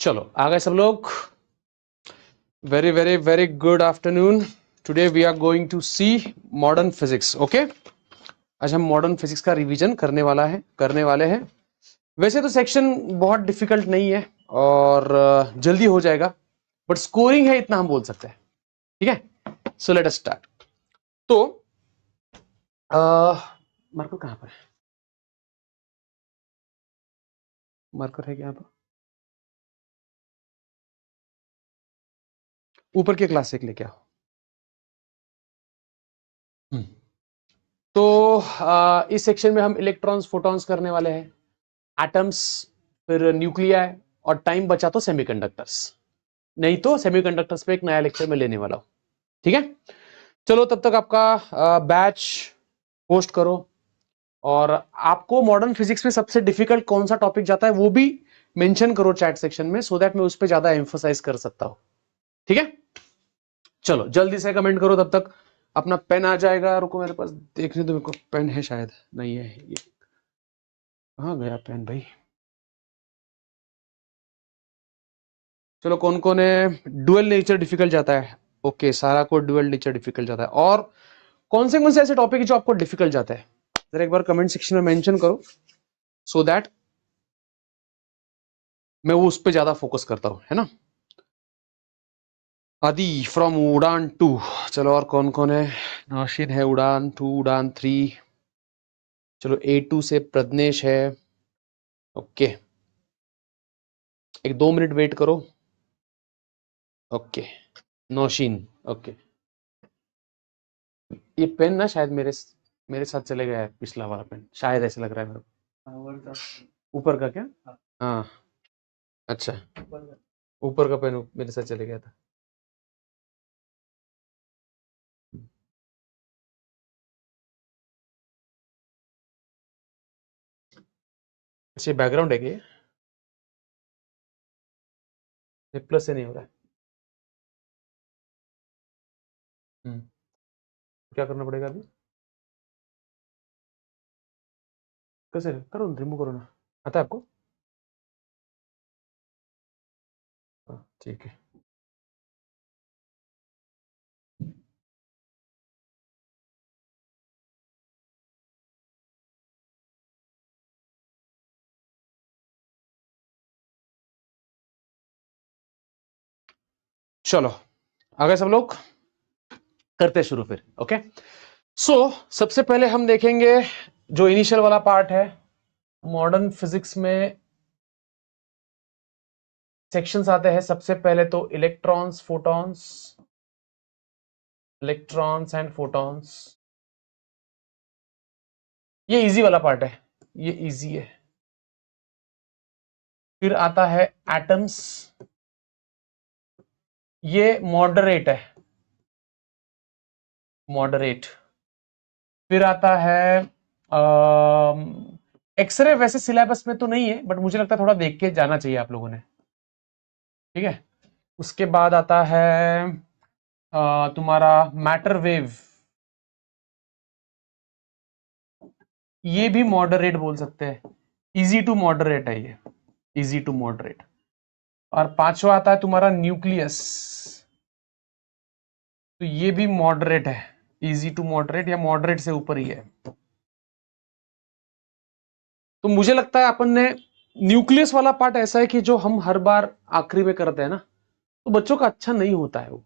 चलो आ गए सब लोग। Very very very good afternoon. Today we are going to C modern physics. Okay, आज हम मॉडर्न फिजिक्स का रिवीजन करने वाले हैं। वैसे तो सेक्शन बहुत डिफिकल्ट नहीं है और जल्दी हो जाएगा, बट स्कोरिंग है इतना हम बोल सकते हैं। ठीक है, सो लेट अस स्टार्ट। तो मार्कर कहां पर है? मार्कर है क्या यहाँ पर? ऊपर के क्लास से लेके आओ। तो इस सेक्शन में हम इलेक्ट्रॉन्स फोटॉन्स करने वाले हैं, एटम्स, फिर न्यूक्लियाई, और टाइम बचा तो सेमीकंडक्टर्स। नहीं तो सेमीकंडक्टर्स पे एक नया लेक्चर मैं लेने वाला हूं। ठीक है, चलो तब तक आपका बैच पोस्ट करो, और आपको मॉडर्न फिजिक्स में सबसे डिफिकल्ट कौन सा टॉपिक जाता है वो भी मेंशन करो चैट सेक्शन में, सो दैट मैं उस पर ज्यादा एम्फोसाइज कर सकता हूं। ठीक है, चलो जल्दी से कमेंट करो, तब तक अपना पेन आ जाएगा। रुको मेरे पास देखने दो, मेरे को पेन है शायद, नहीं है ये, कहाँ गया पेन भाई? चलो कौन कौन है डुअल नेचर डिफिकल्ट जाता है? ओके, सारा को डुअल नेचर डिफिकल्ट जाता है। और कौन से ऐसे टॉपिक है जो आपको डिफिकल्ट जाता है, जरा एक बार कमेंट सेक्शन में मेंशन करो, सो दैट मैं वो उस पर ज्यादा फोकस करता हूं, है ना। आदि फ्रॉम उड़ान 2। चलो और कौन कौन है? नाशिद है उड़ान 2, उड़ान 3। चलो A2 से प्रज्ञेश है। ओके, एक 2 मिनट वेट करो। ओके, नौशीन। ओके, ये पेन ना शायद मेरे साथ चले गया है, पिछला वाला पेन शायद, ऐसे लग रहा है मेरे को। ऊपर का क्या? हाँ, अच्छा, ऊपर का पेन मेरे साथ चले गया था। अच्छा, बैकग्राउंड है कि प्लस से नहीं हो रहा है? हम्म, क्या करना पड़ेगा अभी? कैसे करो, रिमूव करो ना। आता है आपको? हाँ, ठीक है। चलो आगे सब लोग करते शुरू फिर। ओके, सो सबसे पहले हम देखेंगे जो इनिशियल वाला पार्ट है। मॉडर्न फिजिक्स में सेक्शंस आते हैं, सबसे पहले तो electrons photons, electrons and photons. ये इजी वाला पार्ट है, ये इजी है। फिर आता है एटम्स, ये मॉडरेट है, मॉडरेट। फिर आता है एक्सरे। वैसे सिलेबस में तो नहीं है, बट मुझे लगता है थोड़ा देख के जाना चाहिए आप लोगों ने। ठीक है, उसके बाद आता है तुम्हारा मैटर वेव। ये भी मॉडरेट बोल सकते हैं, इजी टू मॉडरेट है ये, इजी टू मॉडरेट। और पांचवा आता है तुम्हारा न्यूक्लियस, तो ये भी मॉडरेट है, इजी टू मॉडरेट या मॉडरेट से ऊपर ही है। तो मुझे लगता है अपन ने न्यूक्लियस वाला पार्ट ऐसा है कि जो हम हर बार आखिरी में करते हैं ना, तो बच्चों का अच्छा नहीं होता है वो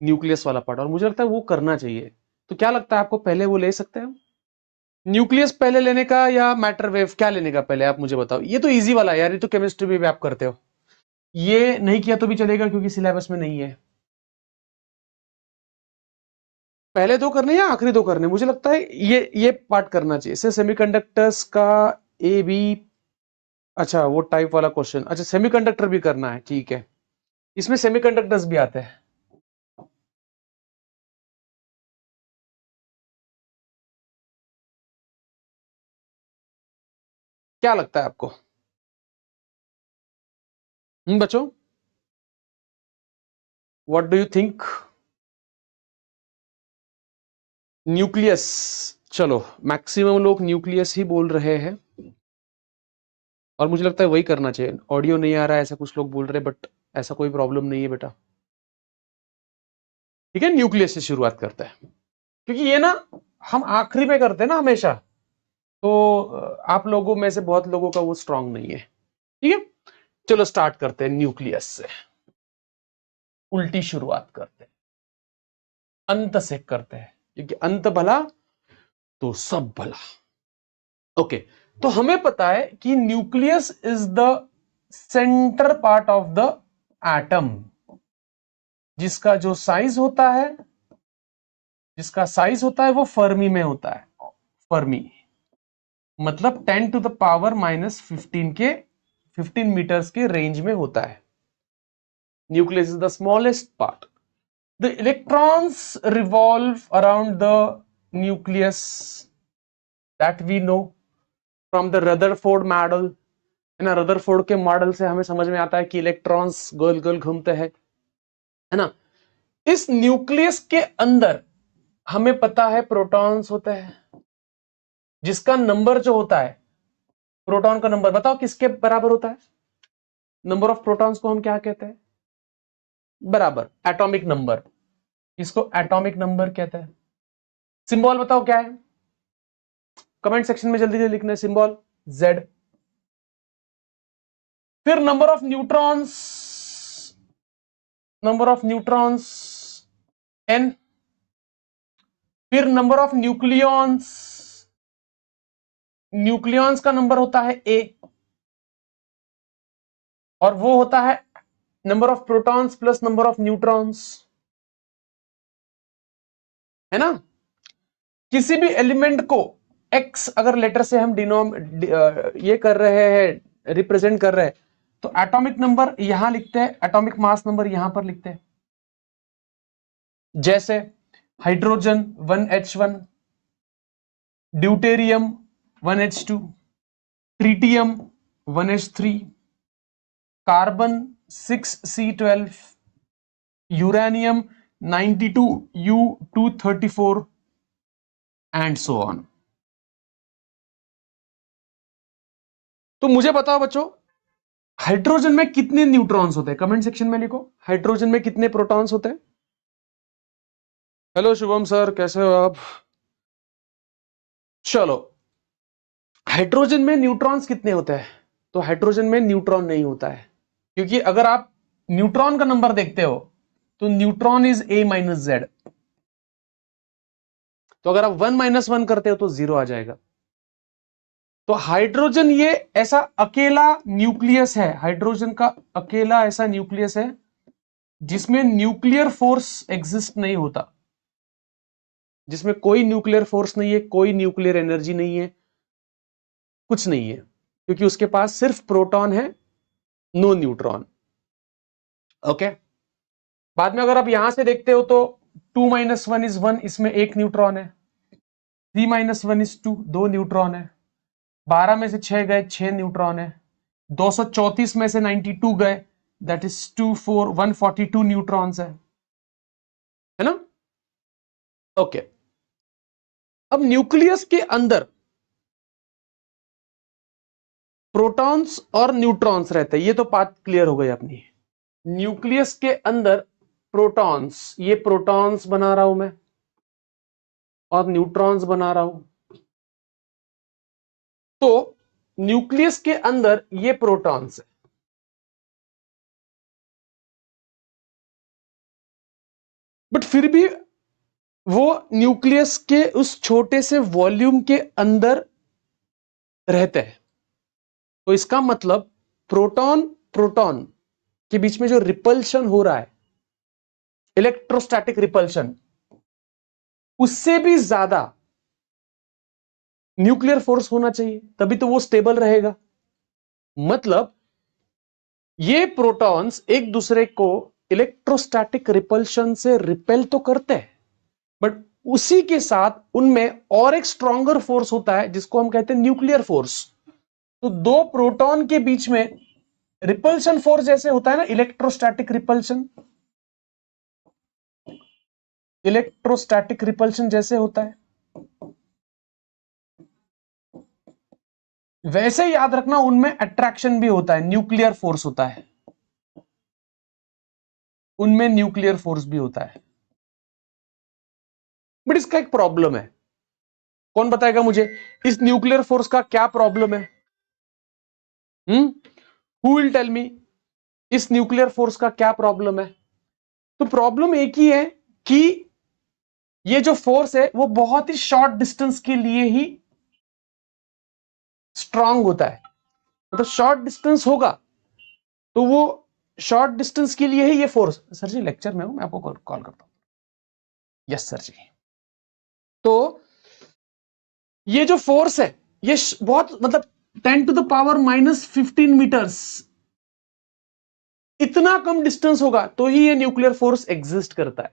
न्यूक्लियस वाला पार्ट, और मुझे लगता है वो करना चाहिए। तो क्या लगता है आपको, पहले वो ले सकते हैं न्यूक्लियस पहले लेने का, या मैटर वेव, क्या लेने का पहले आप मुझे बताओ। ये तो इजी वाला है यार, ये तो केमिस्ट्री में भी आप करते हो। ये नहीं किया तो भी चलेगा क्योंकि सिलेबस में नहीं है। पहले दो करने या आखिरी दो करने, मुझे लगता है ये पार्ट करना चाहिए। इससे सेमीकंडक्टर्स का ए बी, अच्छा वो टाइप वाला क्वेश्चन, अच्छा सेमीकंडक्टर भी करना है, ठीक है। इसमें सेमीकंडक्टर्स भी आते हैं। क्या लगता है आपको बच्चों, what do you think? Nucleus, चलो मैक्सिमम लोग न्यूक्लियस ही बोल रहे हैं। और मुझे लगता है वही करना चाहिए। ऑडियो नहीं आ रहा है ऐसा कुछ लोग बोल रहे, बट ऐसा कोई प्रॉब्लम नहीं है बेटा। ठीक है, न्यूक्लियस से शुरुआत करते हैं, क्योंकि ये ना हम आखिरी में करते हैं ना हमेशा, तो आप लोगों में से बहुत लोगों का वो स्ट्रांग नहीं है। ठीक है, चलो स्टार्ट करते हैं न्यूक्लियस से, उल्टी शुरुआत करते हैं, अंत से करते हैं, क्योंकि अंत भला तो सब भला। ओके, तो हमें पता है कि nucleus is the centre part of the atom, जिसका जो साइज होता है, वो फर्मी में होता है। फर्मी मतलब 10 टू द पावर माइनस 15 के 15 मीटर्स के रेंज में होता है। Nucleus is the smallest part. The electrons revolve around the nucleus, that we know from the Rutherford model. है ना, रदरफोर्ड के मॉडल से हमें समझ में आता है कि इलेक्ट्रॉन्स गोल गोल घूमते हैं, है ना। इस न्यूक्लियस के अंदर हमें पता है प्रोटॉन्स होते हैं, जिसका नंबर जो होता है, प्रोटॉन का नंबर बताओ किसके बराबर होता है? नंबर ऑफ प्रोटॉन्स को हम क्या कहते हैं? बराबर एटॉमिक नंबर। इसको एटॉमिक नंबर कहते हैं। सिंबल बताओ क्या है? कमेंट सेक्शन में जल्दी जल्दी लिखना है सिंबल Z। फिर नंबर ऑफ न्यूट्रॉन्स, N। फिर नंबर ऑफ न्यूक्लियॉन्स, का नंबर होता है A, और वो होता है number of protons plus number of neutrons, है ना। किसी भी एलिमेंट को X अगर लेटर से हम ये कर रहे हैं, रिप्रेजेंट कर रहे हैं, तो एटॉमिक नंबर यहां लिखते हैं, एटॉमिक मास नंबर यहां पर लिखते हैं। जैसे hydrogen 1H1, deuterium 1H2, tritium 1H3, carbon 6C12, uranium 92U234 and so on. तो मुझे बताओ बच्चों, हाइड्रोजन में कितने न्यूट्रॉन्स होते हैं? कमेंट सेक्शन में लिखो, हाइड्रोजन में कितने प्रोटॉन्स होते हैं? हेलो शुभम सर, कैसे हो आप? चलो, हाइड्रोजन में न्यूट्रॉन्स कितने होते हैं? तो हाइड्रोजन में न्यूट्रॉन नहीं होता है, क्योंकि अगर आप न्यूट्रॉन का नंबर देखते हो तो न्यूट्रॉन इज A-Z। तो अगर आप 1 - 1 करते हो तो 0 आ जाएगा। तो हाइड्रोजन ये ऐसा अकेला न्यूक्लियस है, हाइड्रोजन का अकेला ऐसा न्यूक्लियस है जिसमें न्यूक्लियर फोर्स एग्जिस्ट नहीं होता, जिसमें कोई न्यूक्लियर फोर्स नहीं है, कोई न्यूक्लियर एनर्जी नहीं है, कुछ नहीं है, क्योंकि उसके पास सिर्फ प्रोटॉन है, नो न्यूट्रॉन। ओके, बाद में अगर आप यहां से देखते हो तो 2 - 1 = 1, इसमें एक न्यूट्रॉन है। 3 - 1 = 2, 2 न्यूट्रॉन है। 12 में से 6 गए, 6 न्यूट्रॉन है। 234 में से 92 गए, दैट इज 2 4 142 न्यूट्रॉन्स है ना। ओके, अब न्यूक्लियस के अंदर प्रोटॉन्स और न्यूट्रॉन्स रहते हैं, ये तो बात क्लियर हो गई अपनी। न्यूक्लियस के अंदर प्रोटॉन्स, ये प्रोटॉन्स बना रहा हूं मैं और न्यूट्रॉन्स बना रहा हूं। तो न्यूक्लियस के अंदर ये प्रोटॉन्स है, बट फिर भी वो न्यूक्लियस के उस छोटे से वॉल्यूम के अंदर रहते हैं। तो इसका मतलब प्रोटॉन प्रोटॉन के बीच में जो रिपल्शन हो रहा है, इलेक्ट्रोस्टैटिक रिपल्शन, उससे भी ज्यादा न्यूक्लियर फोर्स होना चाहिए, तभी तो वो स्टेबल रहेगा। मतलब ये प्रोटॉन्स एक दूसरे को इलेक्ट्रोस्टैटिक रिपल्शन से रिपेल तो करते हैं, बट उसी के साथ उनमें और एक स्ट्रॉन्गर फोर्स होता है जिसको हम कहते हैं न्यूक्लियर फोर्स। तो दो प्रोटॉन के बीच में रिपल्शन फोर्स जैसे होता है ना, इलेक्ट्रोस्टैटिक रिपल्शन, जैसे होता है, वैसे याद रखना उनमें अट्रैक्शन भी होता है, न्यूक्लियर फोर्स होता है, उनमें न्यूक्लियर फोर्स भी होता है। बट इसका एक प्रॉब्लम है, कौन बताएगा मुझे इस न्यूक्लियर फोर्स का क्या प्रॉब्लम है? हु विल टेल मी इस न्यूक्लियर फोर्स का क्या प्रॉब्लम है? तो प्रॉब्लम एक ही है कि ये जो फोर्स है वो बहुत ही शॉर्ट डिस्टेंस के लिए ही स्ट्रांग होता है। मतलब शॉर्ट डिस्टेंस होगा तो वो शॉर्ट डिस्टेंस के लिए ही ये फोर्स। सर जी लेक्चर में हूं, मैं आपको कॉल करता हूं। यस सर जी। तो ये जो फोर्स है ये बहुत मतलब 10⁻⁻15 मीटर्स, इतना कम डिस्टेंस होगा तो ही ये न्यूक्लियर फोर्स एग्जिस्ट करता है।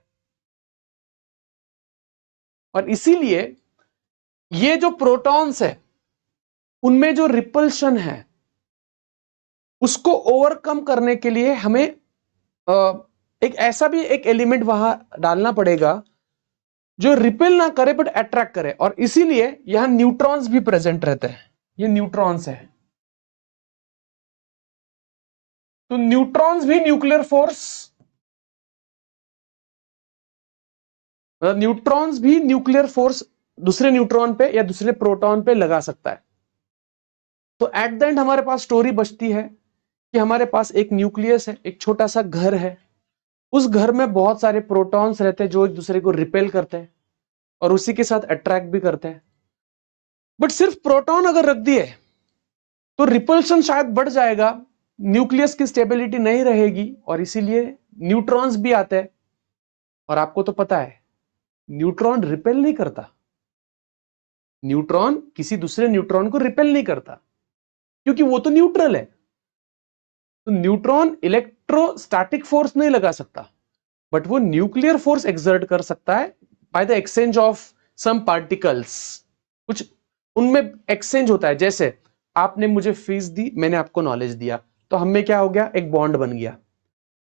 और इसीलिए ये जो प्रोटॉन्स है उनमें जो रिपल्शन है उसको ओवरकम करने के लिए हमें एक ऐसा भी एक एलिमेंट वहां डालना पड़ेगा जो रिपेल ना करे बट अट्रैक्ट करे। और इसीलिए यहां न्यूट्रॉन्स भी प्रेजेंट रहते हैं, ये न्यूट्रॉन्स है। तो न्यूट्रॉन्स भी न्यूक्लियर फोर्स, न्यूट्रॉन्स भी न्यूक्लियर फोर्स दूसरे न्यूट्रॉन पे या दूसरे प्रोटॉन पे लगा सकता है। तो एट द एंड हमारे पास स्टोरी बचती है कि हमारे पास एक न्यूक्लियस है, एक छोटा सा घर है, उस घर में बहुत सारे प्रोटॉन्स रहते हैं जो एक दूसरे को रिपेल करते हैं और उसी के साथ अट्रैक्ट भी करते हैं। बट सिर्फ प्रोटॉन अगर रख दिए तो रिपल्शन शायद बढ़ जाएगा, न्यूक्लियस की स्टेबिलिटी नहीं रहेगी और इसीलिए न्यूट्रॉन्स भी आते हैं। और आपको तो पता है न्यूट्रॉन रिपेल नहीं करता, न्यूट्रॉन किसी दूसरे न्यूट्रॉन को रिपेल नहीं करता क्योंकि वो तो न्यूट्रल है। तो न्यूट्रॉन इलेक्ट्रोस्टैटिक फोर्स नहीं लगा सकता बट वो न्यूक्लियर फोर्स एक्सर्ट कर सकता है by the exchange of some particles. कुछ उनमें एक्सचेंज होता है, जैसे आपने मुझे फीस दी, मैंने आपको नॉलेज दिया, तो हमें क्या हो गया, एक बॉन्ड बन गया।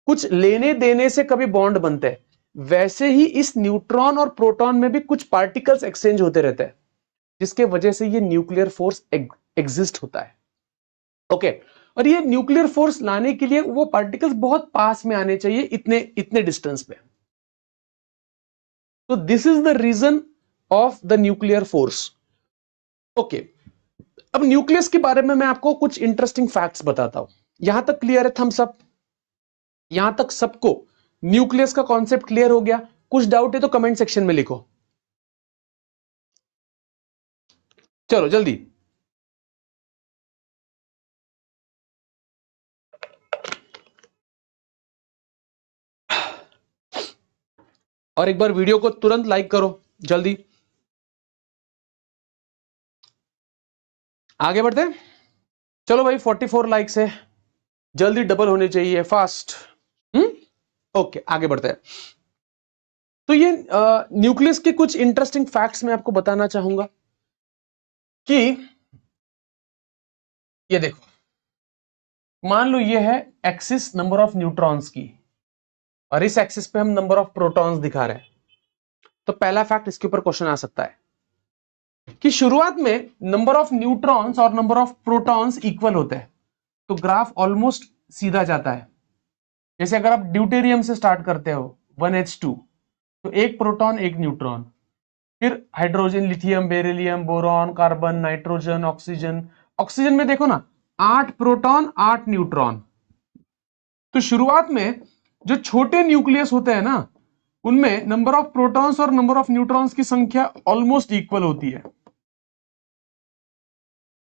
कुछ लेने देने से कभी बॉन्ड बनते हैं, वैसे ही इस न्यूट्रॉन और प्रोटॉन में भी कुछ पार्टिकल्स एक्सचेंज होते रहते हैं जिसके वजह से ये न्यूक्लियर फोर्स एग्जिस्ट होता है। ओके और ये न्यूक्लियर फोर्स लाने के लिए वो पार्टिकल्स बहुत पास में आने चाहिए, इतने इतने डिस्टेंस पे। तो this is the reason of the nuclear force. Okay अब न्यूक्लियस के बारे में मैं आपको कुछ इंटरेस्टिंग फैक्ट्स बताता हूं। यहां तक क्लियर है थम सब? यहां तक सबको न्यूक्लियस का कॉन्सेप्ट क्लियर हो गया? कुछ डाउट है तो कमेंट सेक्शन में लिखो, चलो जल्दी। और एक बार वीडियो को तुरंत लाइक करो जल्दी। आगे बढ़ते हैं, चलो भाई 44 लाइक्स है, जल्दी डबल होने चाहिए, फास्ट। ओके आगे बढ़ते हैं। तो ये न्यूक्लियस के कुछ इंटरेस्टिंग फैक्ट्स मैं आपको बताना चाहूंगा कि ये देखो, मान लो ये है एक्सिस नंबर ऑफ न्यूट्रॉन्स की और इस एक्सिस पे हम नंबर ऑफ प्रोटॉन्स दिखा रहे हैं। तो पहला फैक्ट इसके ऊपर क्वेश्चन आ सकता है कि शुरुआत में नंबर ऑफ न्यूट्रॉन्स और नंबर ऑफ प्रोटॉन्स इक्वल होते हैं, तो ग्राफ ऑलमोस्ट सीधा जाता है। जैसे अगर आप ड्यूटेरियम से स्टार्ट करते हो 1H2, तो एक प्रोटॉन एक न्यूट्रॉन, फिर hydrogen, lithium, beryllium, boron, carbon, nitrogen, oxygen. Oxygen में देखो ना 8 प्रोटॉन 8 न्यूट्रॉन। तो शुरुआत में जो छोटे न्यूक्लियस होते हैं ना उनमें नंबर ऑफ प्रोटॉन्स और नंबर ऑफ न्यूट्रॉन्स की संख्या ऑलमोस्ट इक्वल होती है।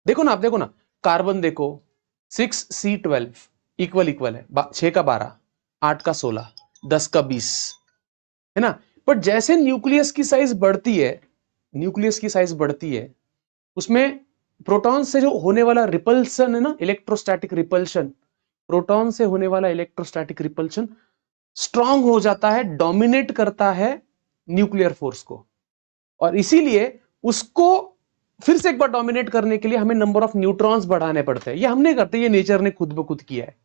देखो ना, आप देखो ना, कार्बन देखो 6C12 इक्वल इक्वल है, 6 का 12, 8 का 16, 10 का 20, है ना। पर जैसे न्यूक्लियस की साइज बढ़ती है, न्यूक्लियस की साइज बढ़ती है, उसमें प्रोटॉन से जो होने वाला रिपल्सन है ना, इलेक्ट्रोस्टैटिक रिपल्शन, प्रोटॉन से होने वाला इलेक्ट्रोस्टैटिक रिपल्शन स्ट्रांग हो जाता है, डोमिनेट करता है न्यूक्लियर फोर्स को। और इसीलिए उसको फिर से एक बार डोमिनेट करने के लिए हमें नंबर ऑफ न्यूट्रॉन्स बढ़ाने पड़ते हैं। ये हम नहीं करते, ये नेचर ने खुद ब खुद किया है।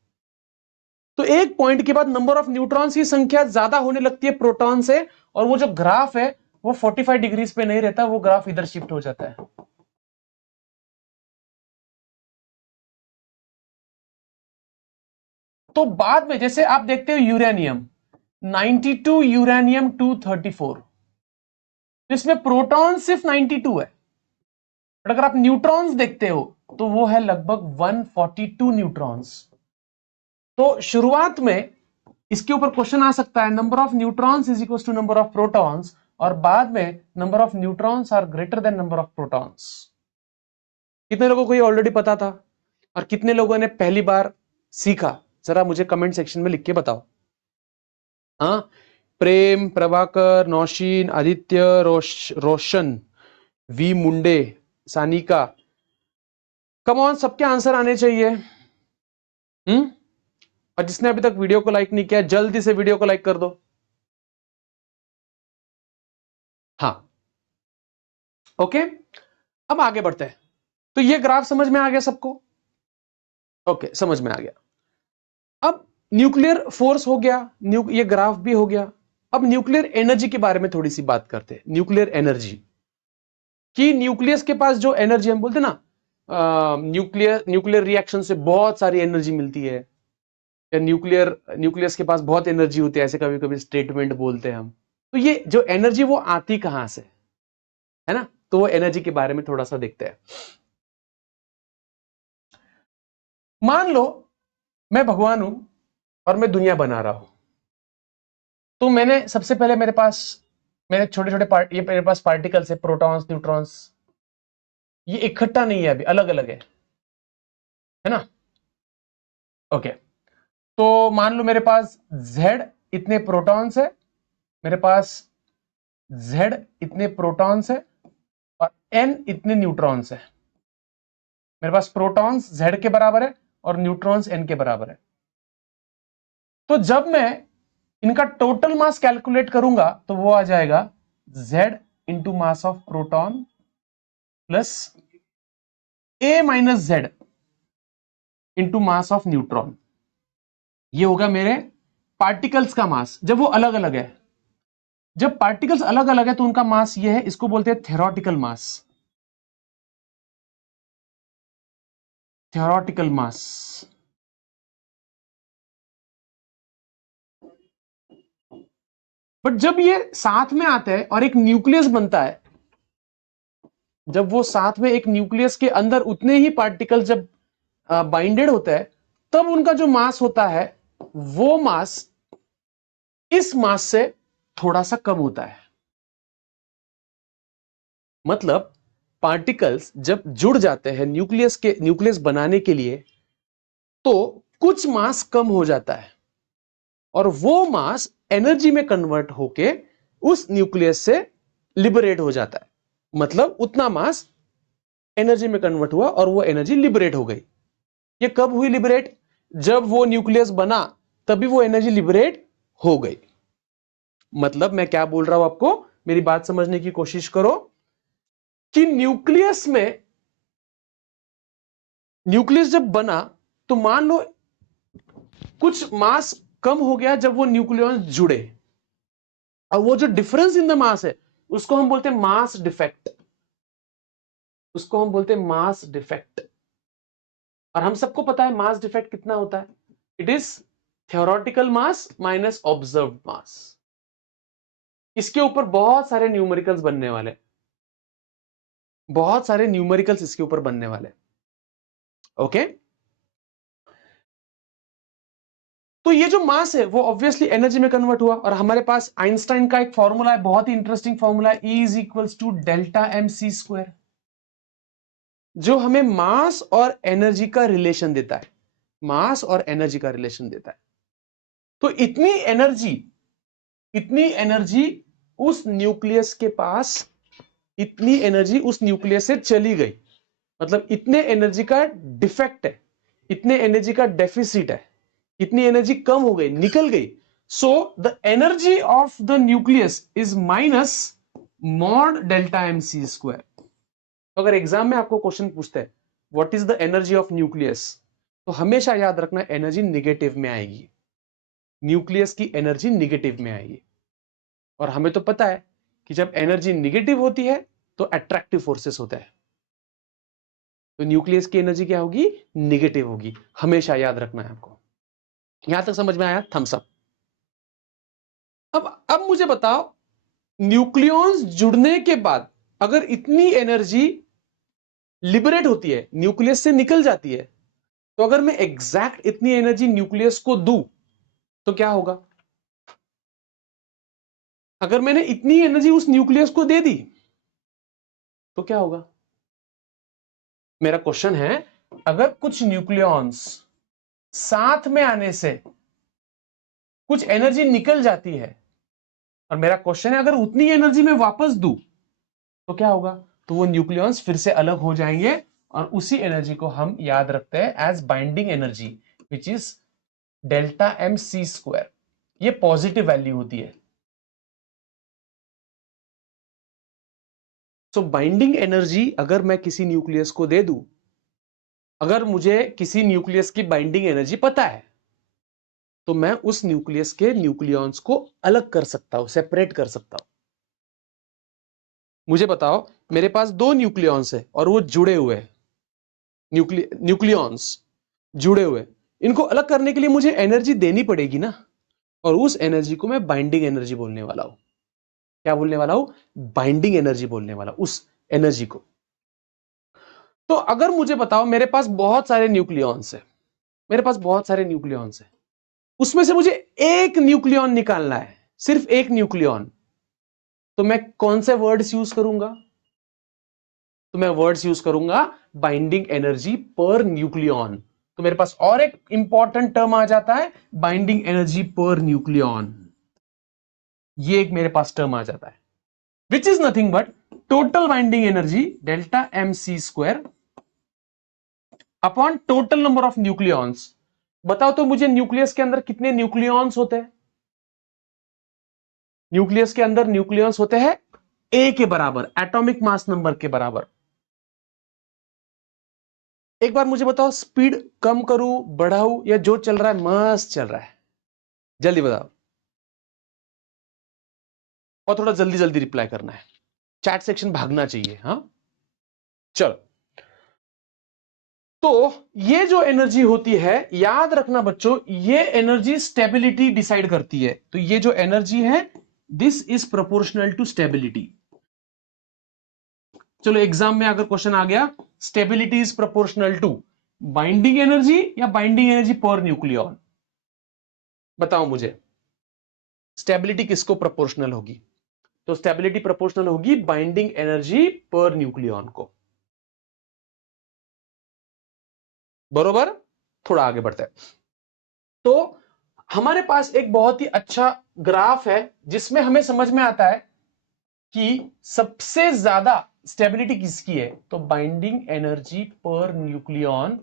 तो एक पॉइंट के बाद नंबर ऑफ न्यूट्रॉन्स की संख्या ज्यादा होने लगती है प्रोटॉन से, और वो जो ग्राफ है वो 45 डिग्रीज पे नहीं रहता, वो ग्राफ इधर शिफ्ट हो जाता है। तो बाद में जैसे आप देखते हो यूरेनियम 92 यूरेनियम 234, इसमें प्रोटॉन सिर्फ 92 है, बट अगर आप न्यूट्रॉन्स देखते हो तो वो है लगभग 142 न्यूट्रॉन्स। तो शुरुआत में इसके ऊपर क्वेश्चन आ सकता है, number of neutrons is equal to number of protons, और बाद में number of neutrons are greater than number of protons. कितने लोगों को ये ऑलरेडी पता था और कितने लोगों ने पहली बार सीखा, जरा मुझे कमेंट सेक्शन में लिख के बताओ। हाँ, Prem, Prabhakar, Nausheen, Aditya, Roshan, V Munde, Sanika, come on, सबके आंसर आने चाहिए। और जिसने अभी तक वीडियो को लाइक नहीं किया जल्दी से वीडियो को लाइक कर दो। हाँ, ओके, अब आगे बढ़ते हैं। तो ये ग्राफ समझ में आ गया सबको? ओके, समझ में आ गया। अब न्यूक्लियर फोर्स हो गया, ये ग्राफ भी हो गया। अब न्यूक्लियर एनर्जी के बारे में थोड़ी सी बात करते हैं। न्यूक्लियर एनर्जी कि न्यूक्लियस के पास जो एनर्जी, हम बोलते ना न्यूक्लियर रिएक्शन से बहुत सारी एनर्जी मिलती है, या न्यूक्लियस के पास बहुत एनर्जी होती है, ऐसे कभी कभी स्टेटमेंट बोलते हैं हम। तो ये जो एनर्जी वो आती कहां से है ना, तो वो एनर्जी के बारे में थोड़ा सा देखते हैं। मान लो मैं भगवान हूं और मैं दुनिया बना रहा हूं, तो मैंने सबसे पहले मेरे छोटे छोटे ये मेरे पास पार्टिकल्स है, प्रोटॉन्स, न्यूट्रॉन्स, ये इकट्ठा नहीं है, अभी अलग अलग है ना। ओके, तो मान लो मेरे पास Z इतने प्रोटॉन्स है, मेरे पास Z इतने प्रोटॉन्स है और N इतने न्यूट्रॉन्स है। मेरे पास प्रोटॉन्स Z के बराबर है और न्यूट्रॉन्स N के बराबर है। तो जब मैं इनका टोटल मास कैलकुलेट करूंगा तो वो आ जाएगा Z into mass of proton plus A minus Z into mass of neutron. ये होगा मेरे पार्टिकल्स का मास जब वो अलग अलग है। जब पार्टिकल्स अलग अलग है तो उनका मास ये है, इसको बोलते हैं theoretical mass. Theoretical mass. But जब ये साथ में आता है और एक न्यूक्लियस बनता है, जब वो साथ में एक न्यूक्लियस के अंदर उतने ही पार्टिकल जब बाइंडेड होता है, तब उनका जो मास होता है वो मास इस मास से थोड़ा सा कम होता है। मतलब पार्टिकल्स जब जुड़ जाते हैं न्यूक्लियस बनाने के लिए, तो कुछ मास कम हो जाता है और वो मास एनर्जी में कन्वर्ट होके उस न्यूक्लियस से लिबरेट हो जाता है। मतलब उतना मास एनर्जी में कन्वर्ट हुआ और वो एनर्जी लिबरेट हो गई। ये कब हुई लिबरेट? जब वो न्यूक्लियस बना तभी वो एनर्जी लिबरेट हो गई। मतलब मैं क्या बोल रहा हूं आपको, मेरी बात समझने की कोशिश करो कि न्यूक्लियस जब बना तो मान लो कुछ मास कम हो गया जब वो न्यूक्लियॉन जुड़े, और वो जो डिफरेंस इन द मास है उसको हम बोलते हैं मास डिफेक्ट। उसको हम बोलते हैं मास डिफेक्ट। और हम सबको पता है मास डिफेक्ट कितना होता है, it is theoretical mass minus observed mass. इसके ऊपर बहुत सारे न्यूमेरिकल्स बनने वाले, बहुत सारे न्यूमेरिकल्स इसके ऊपर बनने वाले। ओके, तो ये जो मास है वो ऑब्वियसली एनर्जी में कन्वर्ट हुआ, और हमारे पास आइंस्टाइन का एक फॉर्मूला है, बहुत ही इंटरेस्टिंग फॉर्मूला है, E is equals to delta M C square, जो हमें मास और एनर्जी का रिलेशन देता है। मास और एनर्जी का रिलेशन देता है। तो इतनी एनर्जी उस न्यूक्लियस के पास, इतनी एनर्जी उस न्यूक्लियस से चली गई, मतलब इतने एनर्जी का डिफेक्ट है, इतने एनर्जी का डेफिसिट है, इतनी एनर्जी कम हो गई, निकल गई। So the energy of the nucleus is minus mod delta M C square. तो अगर एग्जाम में आपको क्वेश्चन पूछते हैं what is the energy of nucleus, तो हमेशा याद रखना एनर्जी निगेटिव में आएगी। न्यूक्लियस की एनर्जी निगेटिव में आएगी, और हमें तो पता है कि जब एनर्जी निगेटिव होती है तो अट्रैक्टिव फोर्सेस होता है। तो न्यूक्लियस की एनर्जी क्या होगी? निगेटिव होगी। हमेशा याद रखना है आपको। यहां तक समझ में आया? Thums up. अब मुझे बताओ, न्यूक्लियॉन्स जुड़ने के बाद अगर इतनी एनर्जी लिबरेट होती है, न्यूक्लियस से निकल जाती है, तो अगर मैं एग्जैक्ट इतनी एनर्जी न्यूक्लियस को दूं तो क्या होगा? अगर मैंने इतनी एनर्जी उस न्यूक्लियस को दे दी तो क्या होगा? मेरा क्वेश्चन है, अगर कुछ न्यूक्लियॉन्स साथ में आने से कुछ एनर्जी निकल जाती है, और मेरा क्वेश्चन है अगर उतनी एनर्जी मैं वापस दूं तो क्या होगा? तो वो न्यूक्लियॉन्स फिर से अलग हो जाएंगे, और उसी एनर्जी को हम याद रखते हैं as binding energy, which is delta M C square. ये पॉजिटिव वैल्यू होती है। सो बाइंडिंग एनर्जी अगर मैं किसी न्यूक्लियस को दे दूं, अगर मुझे किसी न्यूक्लियस की बाइंडिंग एनर्जी पता है, तो मैं उस न्यूक्लियस के न्यूक्लियॉन्स को अलग कर सकता हूं, सेपरेट कर सकता हूं। मुझे बताओ, मेरे पास दो न्यूक्लियॉन्स है और वो जुड़े हुए हैं, न्यूक्लियॉन्स जुड़े हुए, इनको अलग करने के लिए मुझे एनर्जी देनी पड़ेगी ना, और उस एनर्जी को मैं बाइंडिंग एनर्जी बोलने वाला हूं। क्या बोलने वाला हूं? बाइंडिंग एनर्जी बोलने वाला, उस एनर्जी को। तो अगर मुझे बताओ, मेरे पास बहुत सारे न्यूक्लियॉन्स है, मेरे पास बहुत सारे न्यूक्लियॉन्स है, उसमें से मुझे एक न्यूक्लियॉन निकालना है, सिर्फ एक न्यूक्लियॉन, तो मैं कौन से वर्ड्स यूज करूंगा? तो मैं वर्ड्स यूज करूंगा बाइंडिंग एनर्जी पर न्यूक्लियॉन। तो मेरे पास और एक इंपॉर्टेंट टर्म आ जाता है, बाइंडिंग एनर्जी पर न्यूक्लियॉन। ये एक मेरे पास टर्म आ जाता है, which is nothing but total binding energy delta M C square upon total number of nucleons. बताओ तो मुझे, न्यूक्लियस के अंदर कितने न्यूक्लियॉन्स होते हैं? न्यूक्लियस के अंदर न्यूक्लियॉन्स होते हैं ए के बराबर, एटॉमिक मास नंबर के बराबर। एक बार मुझे बताओ, स्पीड कम करूं, बढ़ाऊं, या जो चल रहा है मस्त चल रहा है? जल्दी बताओ, और थोड़ा जल्दी जल्दी रिप्लाई करना है, चैट सेक्शन भागना चाहिए। हाँ, चलो। तो ये जो एनर्जी होती है, याद रखना बच्चों, ये एनर्जी स्टेबिलिटी डिसाइड करती है। तो ये जो एनर्जी है, this is proportional to stability. चलो, एग्जाम में अगर क्वेश्चन आ गया, stability is proportional to binding energy या बाइंडिंग एनर्जी पर न्यूक्लियॉन, बताओ मुझे, स्टेबिलिटी किसको प्रोपोर्शनल होगी? तो स्टेबिलिटी प्रोपोर्शनल होगी बाइंडिंग एनर्जी पर न्यूक्लियॉन को। बरोबर? थोड़ा आगे बढ़ते हैं। तो हमारे पास एक बहुत ही अच्छा ग्राफ है, जिसमें हमें समझ में आता है कि सबसे ज्यादा स्टेबिलिटी किसकी है। तो बाइंडिंग एनर्जी पर न्यूक्लियॉन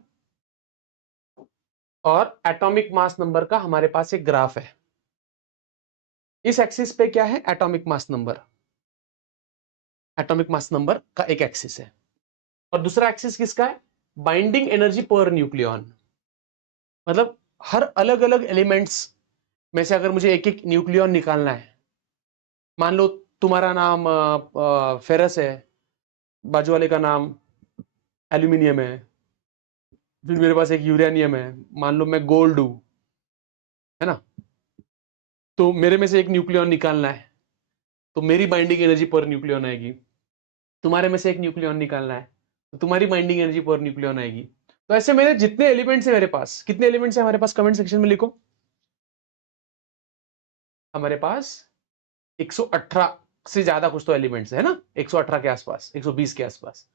और एटॉमिक मास नंबर का हमारे पास एक ग्राफ है। इस एक्सिस पे क्या है? Atomic mass number. Atomic mass number का एक एक्सिस है, और दूसरा एक्सिस किसका है? बाइंडिंग एनर्जी पर न्यूक्लियॉन। मतलब हर अलग अलग एलिमेंट्स में से अगर मुझे एक एक न्यूक्लियॉन निकालना है, मान लो तुम्हारा नाम फेरस है, बाजू वाले का नाम एल्यूमिनियम है, फिर मेरे पास एक यूरेनियम है, मान लो मैं गोल्ड हूं, है ना? तो मेरे में से एक न्यूक्लियॉन निकालना है, तो मेरी बाइंडिंग एनर्जी पर न्यूक्लियॉन आएगी। तुम्हारे में से एक न्यूक्लियॉन निकालना है, तो तुम्हारी बाइंडिंग एनर्जी पर न्यूक्लियॉन आएगी। तो ऐसे मेरे जितने एलिमेंट्स है, मेरे पास कितने एलिमेंट्स है हमारे पास, कमेंट सेक्शन में लिखो। हमारे पास 118 से ज्यादा कुछ तो एलिमेंट्स है ना, 118 के आसपास, 120 के आसपास।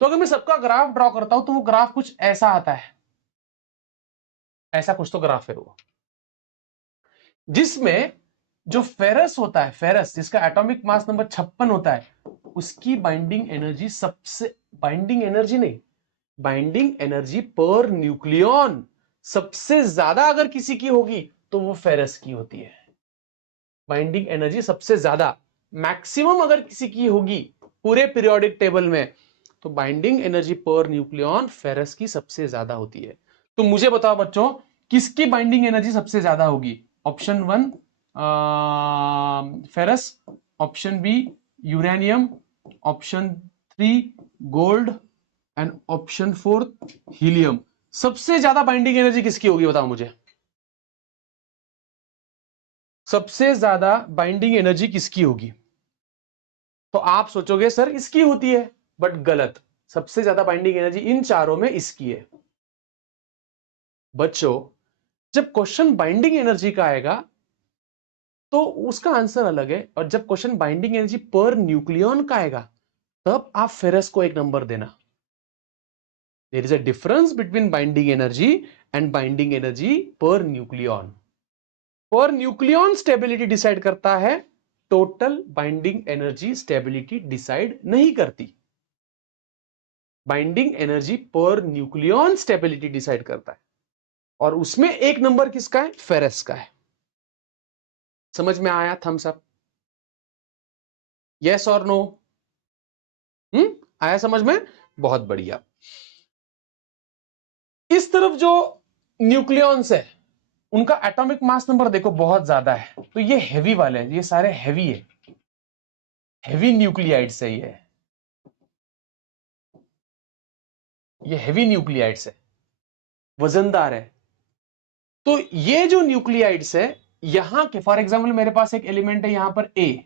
तो अगर मैं सबका ग्राफ ड्रॉ करता हूं, तो वो ग्राफ कुछ ऐसा आता है, ऐसा कुछ तो ग्राफ है वो, जिसमें जो फेरस होता है, फेरस जिसका एटॉमिक मास नंबर 56 होता है, उसकी बाइंडिंग एनर्जी सबसे, बाइंडिंग एनर्जी नहीं, बाइंडिंग एनर्जी पर न्यूक्लियॉन सबसे ज्यादा अगर किसी की होगी तो वो फेरस की होती है। बाइंडिंग एनर्जी सबसे ज्यादा, मैक्सिमम अगर किसी की होगी पूरे पीरियोडिक टेबल में, तो बाइंडिंग एनर्जी पर न्यूक्लियॉन फेरस की सबसे ज्यादा होती है। तो मुझे बताओ बच्चों, किसकी बाइंडिंग एनर्जी सबसे ज्यादा होगी? Option 1 ferrous, option B uranium, option 3 gold, and option 4 helium. सबसे ज्यादा बाइंडिंग एनर्जी किसकी होगी, बताओ मुझे। सबसे ज्यादा बाइंडिंग एनर्जी किसकी होगी? तो आप सोचोगे सर इसकी होती है, बट गलत। सबसे ज्यादा बाइंडिंग एनर्जी इन चारों में इसकी है। बच्चों, जब क्वेश्चन बाइंडिंग एनर्जी का आएगा तो उसका आंसर अलग है, और जब question binding energy per nucleon का आएगा तब आप फेरस को एक नंबर देना। There is a difference between binding energy and binding energy per nucleon. Per nucleon stability decide करता है, total binding energy stability decide नहीं करती। Binding energy per nucleon stability decide करता है, और उसमें एक नंबर किसका है? फेरस का है। समझ में आया? Thums up. यस और नो? आया समझ में? बहुत बढ़िया। इस तरफ जो न्यूक्लियॉन्स है उनका एटॉमिक मास नंबर देखो बहुत ज्यादा है, तो ये हैवी वाले हैं, ये सारे हैवी है, हैवी न्यूक्लियाइड्स है, ये हैवी न्यूक्लियाइड्स है, वजनदार है। तो ये जो न्यूक्लियाइड्स है, यहां के फॉर एग्जांपल मेरे पास एक एलिमेंट है यहां पर ए,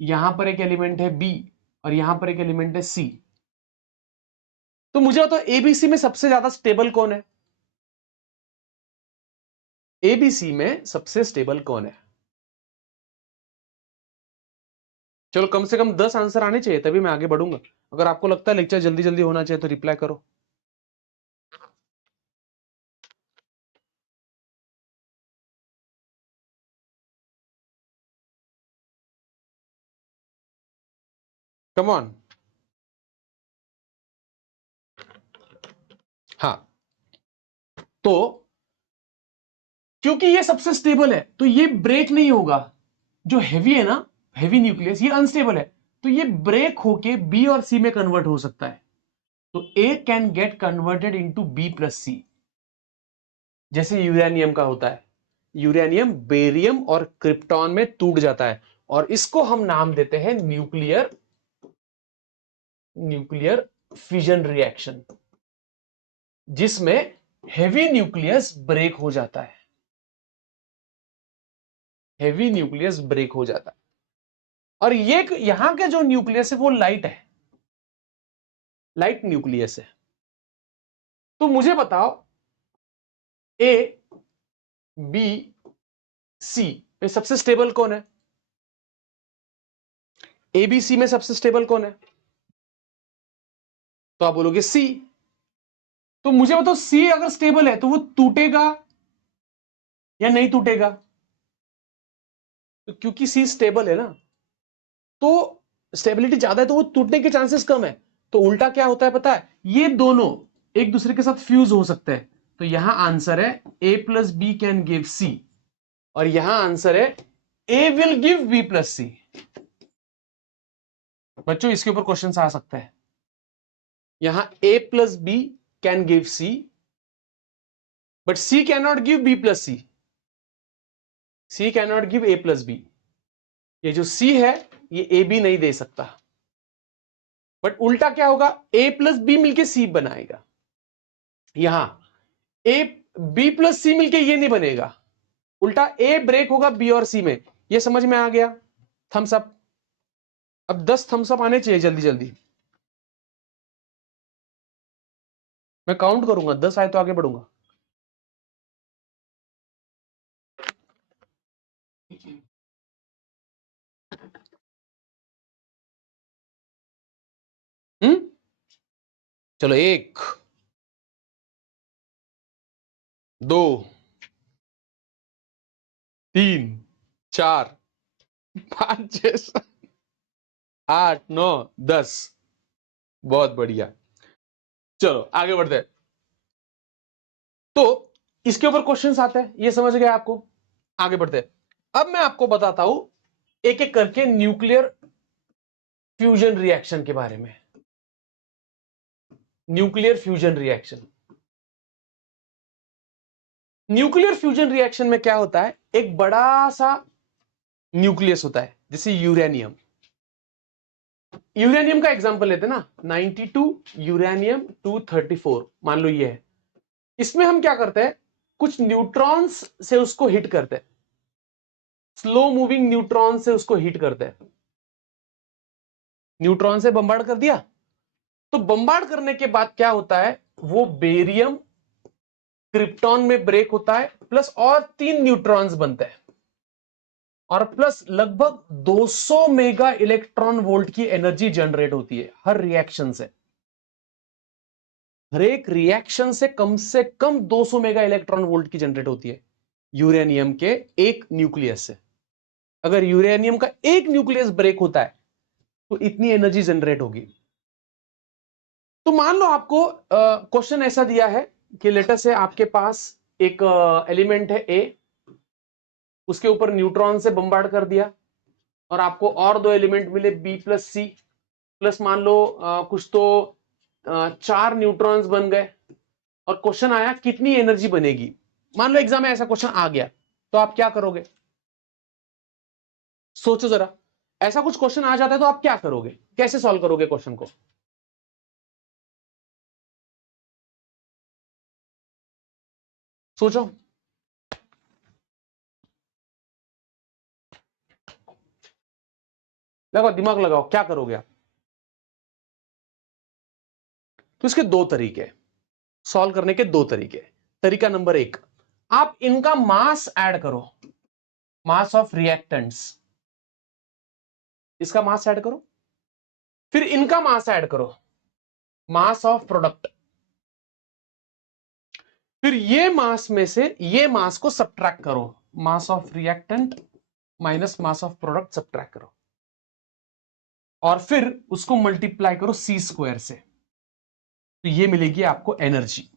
यहां पर एक एलिमेंट है बी, और यहां पर एक एलिमेंट है सी। तो मुझे बताओ एबीसी में सबसे ज्यादा स्टेबल कौन है? एबीसी में सबसे स्टेबल कौन है? चलो कम से कम 10 आंसर आने चाहिए, तभी मैं आगे बढ़ूंगा। अगर आपको लगता है लेक्चर जल्दी जल्दी होना चाहिए तो रिप्लाई करो। Come on. हाँ, तो क्योंकि ये सबसे स्टेबल है तो ये ब्रेक नहीं होगा। जो हैवी है ना, हैवी न्यूक्लियस, ये अनस्टेबल है, तो ये ब्रेक होके बी और सी में कन्वर्ट हो सकता है। तो A can get converted into B plus C, जैसे यूरेनियम का होता है। यूरेनियम बेरियम और क्रिप्टॉन में टूट जाता है, और इसको हम नाम देते हैं न्यूक्लियर फ्यूजन रिएक्शन, जिसमें हेवी न्यूक्लियस ब्रेक हो जाता है। हेवी न्यूक्लियस ब्रेक हो जाता है, और ये यहां के जो न्यूक्लियस है वो लाइट है, लाइट न्यूक्लियस है। तो मुझे बताओ ए बी सी में सबसे स्टेबल कौन है? एबीसी में सबसे स्टेबल कौन है? तो आप बोलोगे सी। तो मुझे बताओ सी अगर स्टेबल है तो वो टूटेगा या नहीं टूटेगा? तो क्योंकि सी स्टेबल है ना, तो स्टेबिलिटी ज्यादा है तो वो टूटने के चांसेस कम है। तो उल्टा क्या होता है पता है? ये दोनों एक दूसरे के साथ फ्यूज हो सकते हैं। तो यहां आंसर है A plus B can give C, और यहां आंसर है A will give B plus C. बच्चों इसके ऊपर क्वेश्चन आ सकता है। यहां A plus B can give C, but C can not give B plus C, C can not give A plus B. ये जो सी है ये ए बी नहीं दे सकता। बट उल्टा क्या होगा? ए प्लस बी मिलके सी बनाएगा। यहां ए बी प्लस सी मिलके ये नहीं बनेगा, उल्टा ए ब्रेक होगा बी और सी में। ये समझ में आ गया? Thums up. अब 10 थम्स अप आने चाहिए जल्दी जल्दी। मैं काउंट करूंगा, 10 आए तो आगे बढ़ूंगा। चलो 1 2 3 4 5 6 7 8 9 10। बहुत बढ़िया। चलो आगे बढ़ते हैं। तो इसके ऊपर क्वेश्चंस आते हैं, ये समझ गए आपको? आगे बढ़ते हैं। अब मैं आपको बताता हूं एक एक करके न्यूक्लियर फ्यूजन रिएक्शन के बारे में। Nuclear fusion reaction, nuclear fusion reaction में क्या होता है? एक बड़ा सा न्यूक्लियस होता है, जैसे यूरेनियम। यूरेनियम का एग्जांपल लेते हैं ना, 92 यूरेनियम 234 मान लो ये है। इसमें हम क्या करते हैं? कुछ न्यूट्रॉन्स से उसको हिट करते हैं। स्लो मूविंग न्यूट्रॉन से उसको हीट करते हैं। न्यूट्रॉन से बम्बार्ड कर दिया, तो बम्बार्ड करने के बाद क्या होता है, वो बेरियम क्रिप्टॉन में ब्रेक होता है, प्लस और 3 न्यूट्रॉन्स बनते हैं, और प्लस लगभग 200 मेगा इलेक्ट्रॉन वोल्ट की एनर्जी जनरेट होती है हर रिएक्शन से। हर एक रिएक्शन से कम 200 मेगा इलेक्ट्रॉन वोल्ट की जनरेट होती है यूरेनियम के एक न्यूक्लियस से। अगर यूरेनियम का एक न्यूक्लियस ब्रेक होता है तो इतनी एनर्जी जनरेट होगी। तो मान लो आपको क्वेश्चन ऐसा दिया है कि लेटर से आपके पास एक एलिमेंट है ए, उसके ऊपर न्यूट्रॉन से बम्बार्ड कर दिया, और आपको और 2 एलिमेंट मिले बी प्लस सी, प्लस मान लो कुछ तो 4 न्यूट्रॉन्स बन गए, और क्वेश्चन आया कितनी एनर्जी बनेगी। मान लो एग्जाम में ऐसा क्वेश्चन आ गया, तो आप क्या करोगे? सोचो जरा, ऐसा कुछ क्वेश्चन आ जाता है तो आप क्या करोगे, कैसे सॉल्व करोगे क्वेश्चन को? सोचो। लगाओ, दिमाग लगाओ, क्या करोगे आप? तो इसके 2 तरीके, सॉल्व करने के 2 तरीके। तरीका नंबर 1, आप इनका मास ऐड करो, मास ऑफ रिएक्टेंट्स, इसका मास ऐड करो, फिर इनका मास ऐड करो, मास ऑफ प्रोडक्ट, फिर ये मास में से ये मास को सब्ट्रैक्ट करो, mass of reactant minus mass of product subtract करो, और फिर उसको मल्टीप्लाई करो सी स्क्वायर से, तो ये मिलेगी आपको एनर्जी।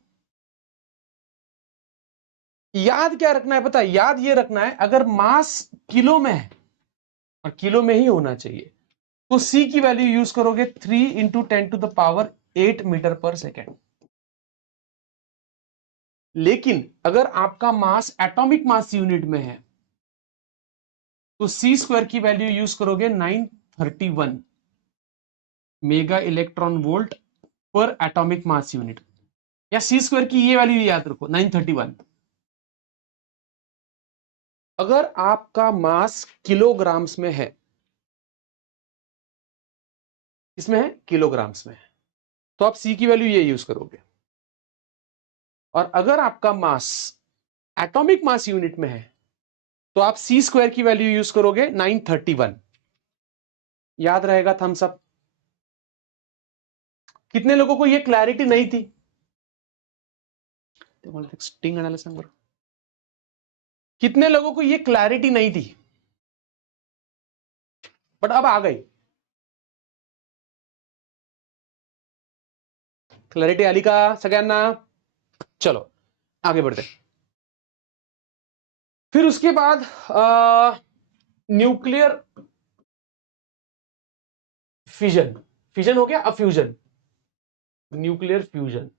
याद क्या रखना है पता है? याद ये रखना है, अगर मास किलो में है, और किलो में ही होना चाहिए, तो सी की वैल्यू यूज करोगे 3 इंटू 10⁸ मीटर पर सेकेंड। लेकिन अगर आपका मास एटॉमिक मास यूनिट में है, तो सी स्क्वायर की वैल्यू यूज करोगे 931 मेगा इलेक्ट्रॉन वोल्ट पर एटॉमिक मास यूनिट, या सी स्क्वायर की ये वैल्यू याद रखो 931। अगर आपका मास किलोग्राम्स में है, इसमें है किलोग्राम्स में है, तो आप सी की वैल्यू ये यूज करोगे। और अगर आपका मास एटॉमिक मास यूनिट में है, तो आप सी स्क्वायर की वैल्यू यूज करोगे 931। याद रहेगा थम्स अप। कितने लोगों को ये क्लैरिटी नहीं थी? स्टिंग एनालिसिस करो। कितने लोगों को ये क्लैरिटी नहीं थी, बट अब आ गई? क्लॅरिटी आली का सगळ्यांना? चलो आगे बढ़ते। फिर उसके बाद न्यूक्लियर फिजन, फिजन हो गया, अब फ्यूजन, न्यूक्लियर फ्यूजन।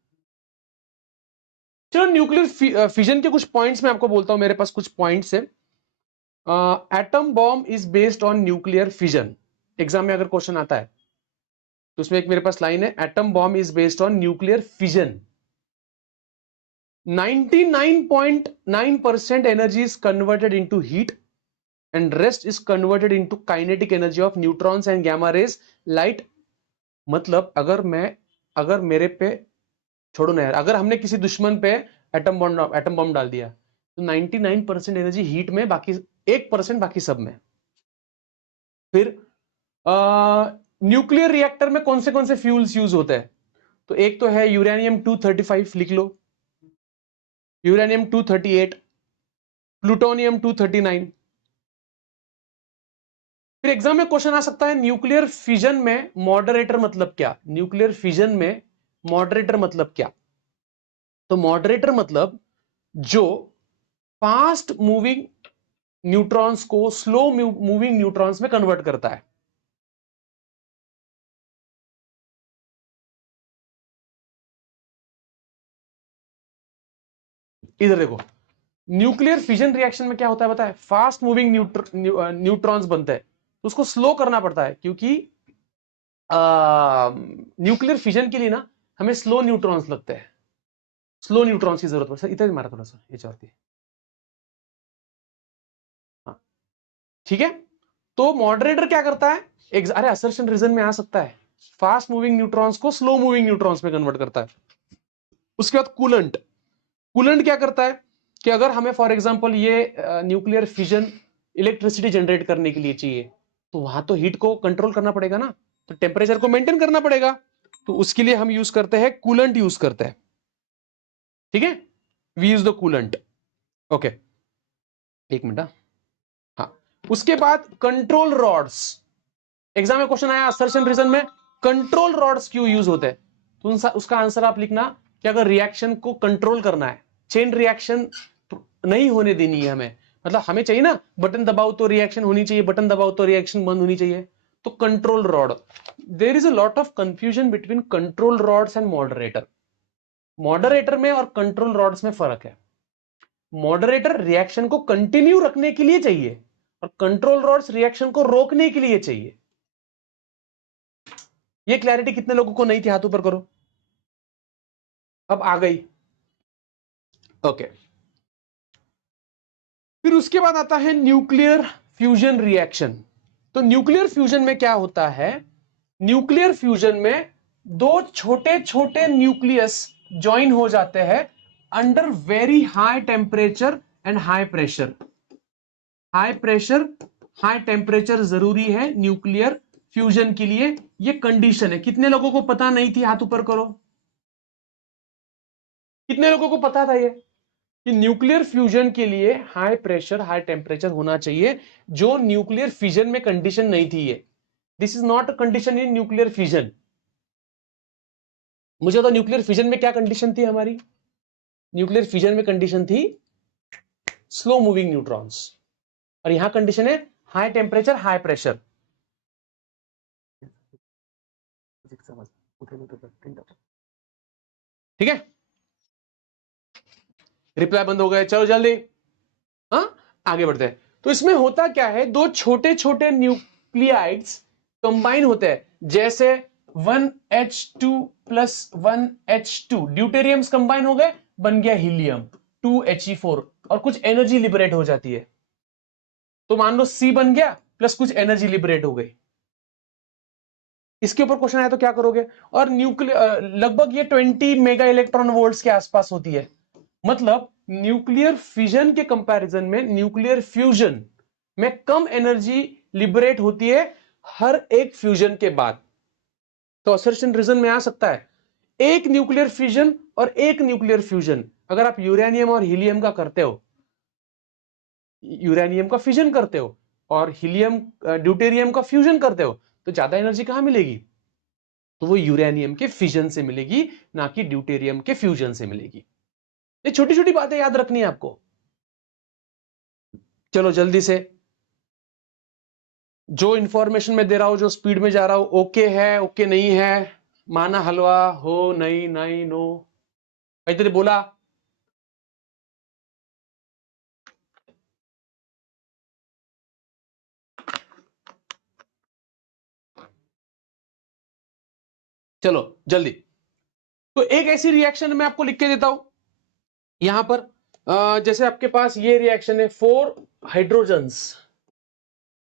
चलो न्यूक्लियर फिजन के कुछ पॉइंट्स मैं आपको बोलता हूं, मेरे पास कुछ पॉइंट्स है। Atom bomb is based on nuclear fission. Exam में अगर क्वेश्चन आता है तो उसमें एक मेरे पास लाइन है, atom bomb is based on nuclear fission. 99.9% energy is converted into heat and rest is converted into kinetic energy of neutrons and gamma rays light। मतलब अगर मेरे पे, छोड़ो ना यार, अगर हमने किसी दुश्मन पे एटम बॉम्ब डाल दिया तो 99% एनर्जी हीट में, बाकी 1% बाकी सब में। फिर न्यूक्लियर रिएक्टर में कौन से फ्यूल्स यूज होते हैं? तो एक तो है यूरेनियम 235, लिख लो, यूरेनियम 238, प्लूटोनियम 239। फिर एग्जाम में क्वेश्चन आ सकता है न्यूक्लियर फिजन में मॉडरेटर मतलब क्या? न्यूक्लियर फिजन में मॉडरेटर मतलब क्या? तो मॉडरेटर मतलब जो फास्ट मूविंग न्यूट्रॉन्स को स्लो मूविंग न्यूट्रॉन्स में कन्वर्ट करता है। इधर देखो, न्यूक्लियर फिजन रिएक्शन में क्या होता है पता है? फास्ट मूविंग न्यूट्रॉन्स बनते हैं, तो उसको स्लो करना पड़ता है, क्योंकि न्यूक्लियर फिजन के लिए ना हमें स्लो न्यूट्रॉन्स लगते हैं, स्लो न्यूट्रॉन्स की जरूरत पड़ती है। इतना मारा थोड़ा सा ये चाहती है। हाँ, ठीक है, तो मॉडरेटर क्या करता है, अरे असर्शन रीजन में आ सकता है, फास्ट मूविंग न्यूट्रॉन्स को स्लो मूविंग न्यूट्रॉन्स में कन्वर्ट करता है। उसके बाद कूलेंट, कूलेंट क्या करता है कि अगर हमें फॉर एग्जांपल ये न्यूक्लियर फिजन इलेक्ट्रिसिटी जनरेट करने के लिए चाहिए, तो वहां तो हीट को कंट्रोल करना पड़ेगा ना, तो टेम्परेचर को मेंटेन करना पड़ेगा, तो उसके लिए हम यूज करते हैं कूलेंट यूज करते हैं। ठीक है, we use the coolant. Okay, एक मिनट। हाँ, उसके बाद कंट्रोल रॉड्स, एग्जाम में क्वेश्चन आया असर्शन रीजन में कंट्रोल रॉड्स क्यों यूज होते हैं, तो उसका आंसर आप लिखना कि अगर रिएक्शन को कंट्रोल करना है, चेन रिएक्शन नहीं होने देनी है हमें, मतलब हमें चाहिए ना बटन दबाओ तो रिएक्शन होनी चाहिए, बटन दबाओ तो रिएक्शन बंद होनी चाहिए, तो control rod. There is a lot of confusion between control rods and moderator. Moderator में और कंट्रोल रॉड्स में फर्क है। मॉडरेटर रिएक्शन को कंटिन्यू रखने के लिए चाहिए और कंट्रोल रॉड्स रिएक्शन को रोकने के लिए चाहिए। ये क्लैरिटी कितने लोगों को नहीं थी, हाथ ऊपर करो। अब आ गई। ओके, फिर उसके बाद आता है न्यूक्लियर फ्यूजन रिएक्शन। तो न्यूक्लियर फ्यूजन में क्या होता है, न्यूक्लियर फ्यूजन में दो छोटे छोटे न्यूक्लियस ज्वाइन हो जाते हैं under very high temperature and high pressure. High pressure high temperature जरूरी है न्यूक्लियर फ्यूजन के लिए, ये कंडीशन है। कितने लोगों को पता नहीं थी, हाथ ऊपर करो। कितने लोगों को पता था ये कि न्यूक्लियर फ्यूजन के लिए हाई प्रेशर हाई टेम्परेचर होना चाहिए, जो न्यूक्लियर फ्यूजन में कंडीशन नहीं थी ये। This is not a condition in nuclear fusion. मुझे तो न्यूक्लियर फ्यूजन में क्या कंडीशन थी हमारी, न्यूक्लियर फ्यूजन में कंडीशन थी स्लो मूविंग न्यूट्रॉन्स, और यहां कंडीशन है हाई टेम्परेचर हाई प्रेशर। ठीक है, रिप्लाई बंद हो गए, चलो जल्दी। हाँ, आगे बढ़ते हैं। तो इसमें होता क्या है, दो छोटे छोटे न्यूक्लियाइड्स कंबाइन होते हैं, जैसे 1H2 प्लस 1H2 ड्यूटेरियम्स कंबाइन हो गए, बन गया हीलियम 2He4, और कुछ एनर्जी लिबरेट हो जाती है। तो मान लो C बन गया प्लस कुछ एनर्जी लिबरेट हो गई। इसके ऊपर क्वेश्चन आया तो क्या करोगे, और न्यूक्लियर लगभग ये 20 मेगा इलेक्ट्रॉन वोल्ट्स के आसपास होती है। मतलब न्यूक्लियर फिजन के कंपैरिजन में न्यूक्लियर फ्यूजन में कम एनर्जी लिबरेट होती है हर एक फ्यूजन के बाद। तो असर्शन रीजन में आ सकता है एक न्यूक्लियर फिजन और एक न्यूक्लियर फ्यूजन, अगर आप यूरेनियम और हीलियम का करते हो, यूरेनियम का फ्यूजन करते हो और हीलियम ड्यूटेरियम का फ्यूजन करते हो, तो ज्यादा एनर्जी कहां मिलेगी, तो वो यूरेनियम के फिजन से मिलेगी, ना कि ड्यूटेरियम के फ्यूजन से मिलेगी। ये छोटी छोटी बातें याद रखनी है आपको। चलो जल्दी से, जो इंफॉर्मेशन मैं दे रहा हूं, जो स्पीड में जा रहा हूं, ओके है ओके नहीं है, माना हलवा हो, नहीं नहीं नो, इधर बोला। चलो जल्दी। तो एक ऐसी रिएक्शन मैं आपको लिख के देता हूं यहां पर, जैसे आपके पास ये रिएक्शन है, 4 हाइड्रोजन्स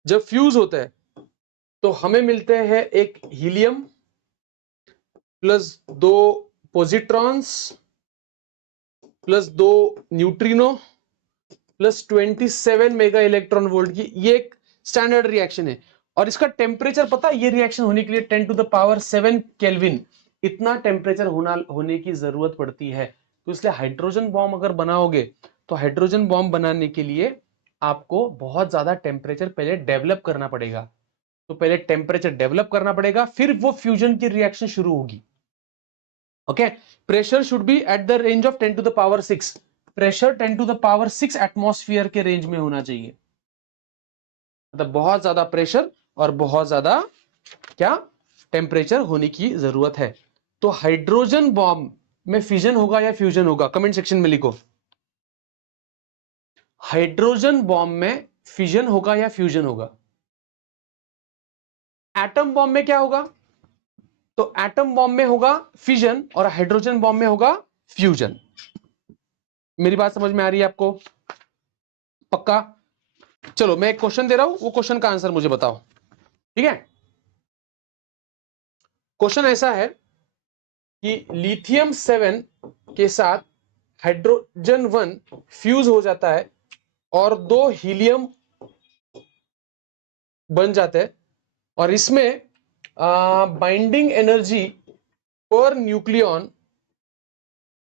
जब फ्यूज होते हैं तो हमें मिलते हैं एक helium plus 2 positrons plus 2 neutrino plus 27 mega electron volt की, ये एक स्टैंडर्ड रिएक्शन है। और इसका टेम्परेचर पता है, ये रिएक्शन होने के लिए 10 टू द पावर 7 केल्विन इतना टेम्परेचर होने की जरूरत पड़ती है। तो इसलिए हाइड्रोजन बॉम्ब अगर बनाओगे तो हाइड्रोजन बॉम्ब बनाने के लिए आपको बहुत ज्यादा टेम्परेचर पहले डेवलप करना पड़ेगा। तो पहले टेम्परेचर डेवलप करना पड़ेगा, फिर वो फ्यूजन की रिएक्शन शुरू होगी। Okay, pressure should be at the range of 10 to the power 6। Pressure 10 to the power 6 atmosphere के रेंज में होना चाहिए। मतलब बहुत ज्यादा प्रेशर और बहुत ज्यादा क्या टेम्परेचर होने की जरूरत है। तो हाइड्रोजन बॉम्ब में फिजन होगा या फ्यूजन होगा, कमेंट सेक्शन में लिखो। हाइड्रोजन बॉम्ब में फिजन होगा या फ्यूजन होगा। एटम बॉम्ब में क्या होगा, तो एटम बॉम्ब में होगा फिजन और हाइड्रोजन बॉम्ब में होगा फ्यूजन। मेरी बात समझ में आ रही है आपको, पक्का? चलो मैं एक क्वेश्चन दे रहा हूं, वो क्वेश्चन का आंसर मुझे बताओ, ठीक है। क्वेश्चन ऐसा है कि लिथियम 7 के साथ हाइड्रोजन 1 फ्यूज हो जाता है और 2 हीलियम बन जाते हैं, और इसमें binding energy per nucleon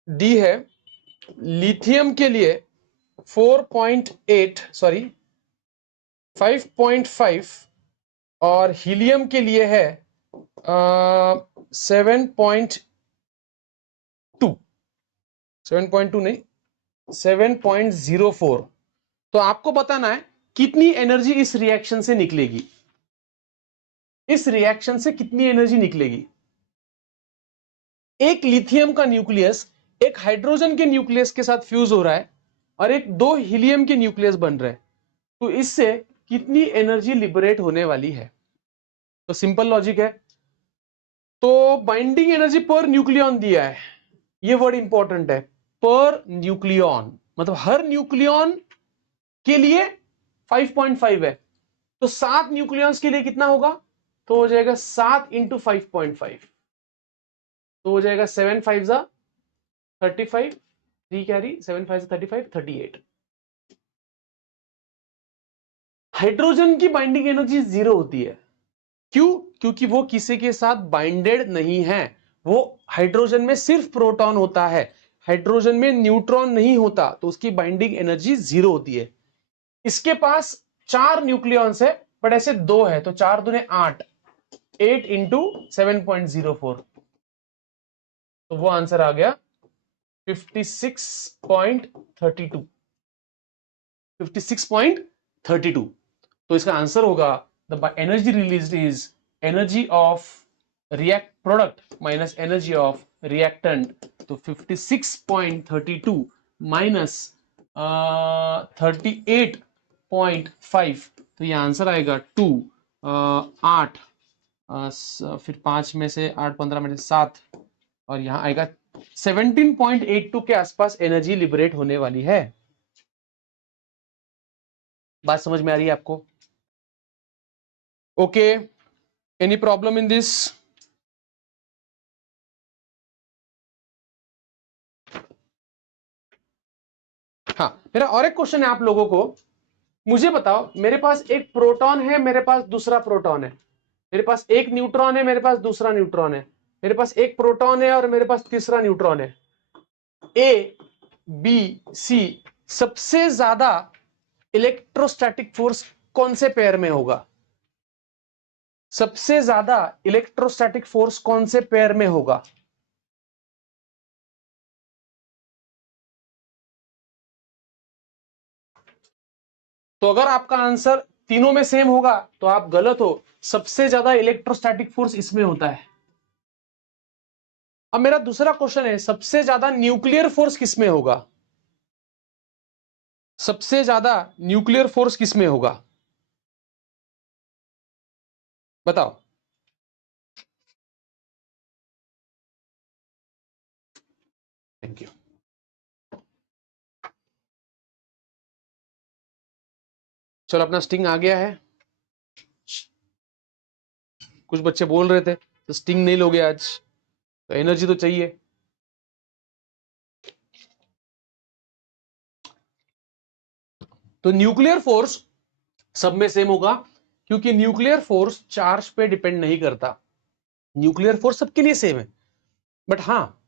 D है। लिथियम के लिए 5.5 और हीलियम के लिए है 7.2 नहीं 7.04। तो आपको बताना है कितनी एनर्जी इस रिएक्शन से निकलेगी, इस रिएक्शन से कितनी एनर्जी निकलेगी। एक लिथियम का न्यूक्लियस एक हाइड्रोजन के न्यूक्लियस के साथ फ्यूज हो रहा है और एक 2 हीलियम के न्यूक्लियस बन रहे हैं, तो इससे कितनी एनर्जी लिबरेट होने वाली है। तो सिंपल लॉजिक है। तो बाइंडिंग एनर्जी पर न्यूक्लियन दिया है, ये वर्ड इंपॉर्टेंट है, पर न्यूक्लियन, मतलब हर न्यूक्लियन के लिए 5.5 है, तो 7 न्यूक्लियंस के लिए कितना होगा, तो हो जाएगा 7 इंटू 5.5, तो हो जाएगा 7 5 जा 35, 3 कैरी 7 5 35, 38। हाइड्रोजन की बाइंडिंग एनर्जी 0 होती है, क्यों, क्योंकि वो किसी के साथ बाइंडेड नहीं है। वो हाइड्रोजन में सिर्फ प्रोटॉन होता है, हाइड्रोजन में न्यूट्रॉन नहीं होता, तो उसकी बाइंडिंग एनर्जी 0 होती है। इसके पास 4 न्यूक्लियॉन्स है, बट ऐसे 2 है, तो 4 दूने 8, 8 इंटू 7.04, तो वो आंसर आ गया 56.32, 56.32। तो इसका आंसर होगा the energy released is energy of react product minus energy of reactant, तो 56.32 माइनस 38.5, तो ये आंसर आएगा 2, 8, फिर 5 में से 8, 15 में से 7, और यहां आएगा 17.82 के आसपास एनर्जी लिबरेट होने वाली है। बात समझ में आ रही है आपको? Okay, any problem in this? हाँ, मेरा और एक क्वेश्चन है आप लोगों को, मुझे बताओ, मेरे पास एक प्रोटॉन है, मेरे पास दूसरा प्रोटॉन है, मेरे पास एक न्यूट्रॉन है, मेरे पास दूसरा न्यूट्रॉन है, मेरे पास एक प्रोटॉन है और मेरे पास तीसरा न्यूट्रॉन है। ए बी सी, सबसे ज्यादा इलेक्ट्रोस्टैटिक फोर्स कौन से पेयर में होगा? सबसे ज्यादा इलेक्ट्रोस्टैटिक फोर्स कौन से पेयर में होगा? तो अगर आपका आंसर तीनों में सेम होगा तो आप गलत हो, सबसे ज्यादा इलेक्ट्रोस्टैटिक फोर्स इसमें होता है। अब मेरा दूसरा क्वेश्चन है, सबसे ज्यादा न्यूक्लियर फोर्स किसमें होगा? सबसे ज्यादा न्यूक्लियर फोर्स किसमें होगा, बताओ। Thank you. चलो, अपना स्टिंग आ गया है। कुछ बच्चे बोल रहे थे तो स्टिंग नहीं लोगे आज, तो एनर्जी तो चाहिए। तो न्यूक्लियर फोर्स सब में सेम होगा, क्योंकि न्यूक्लियर फोर्स चार्ज पे डिपेंड नहीं करता। न्यूक्लियर फोर्स सबके लिए सेम है, बट हाँ,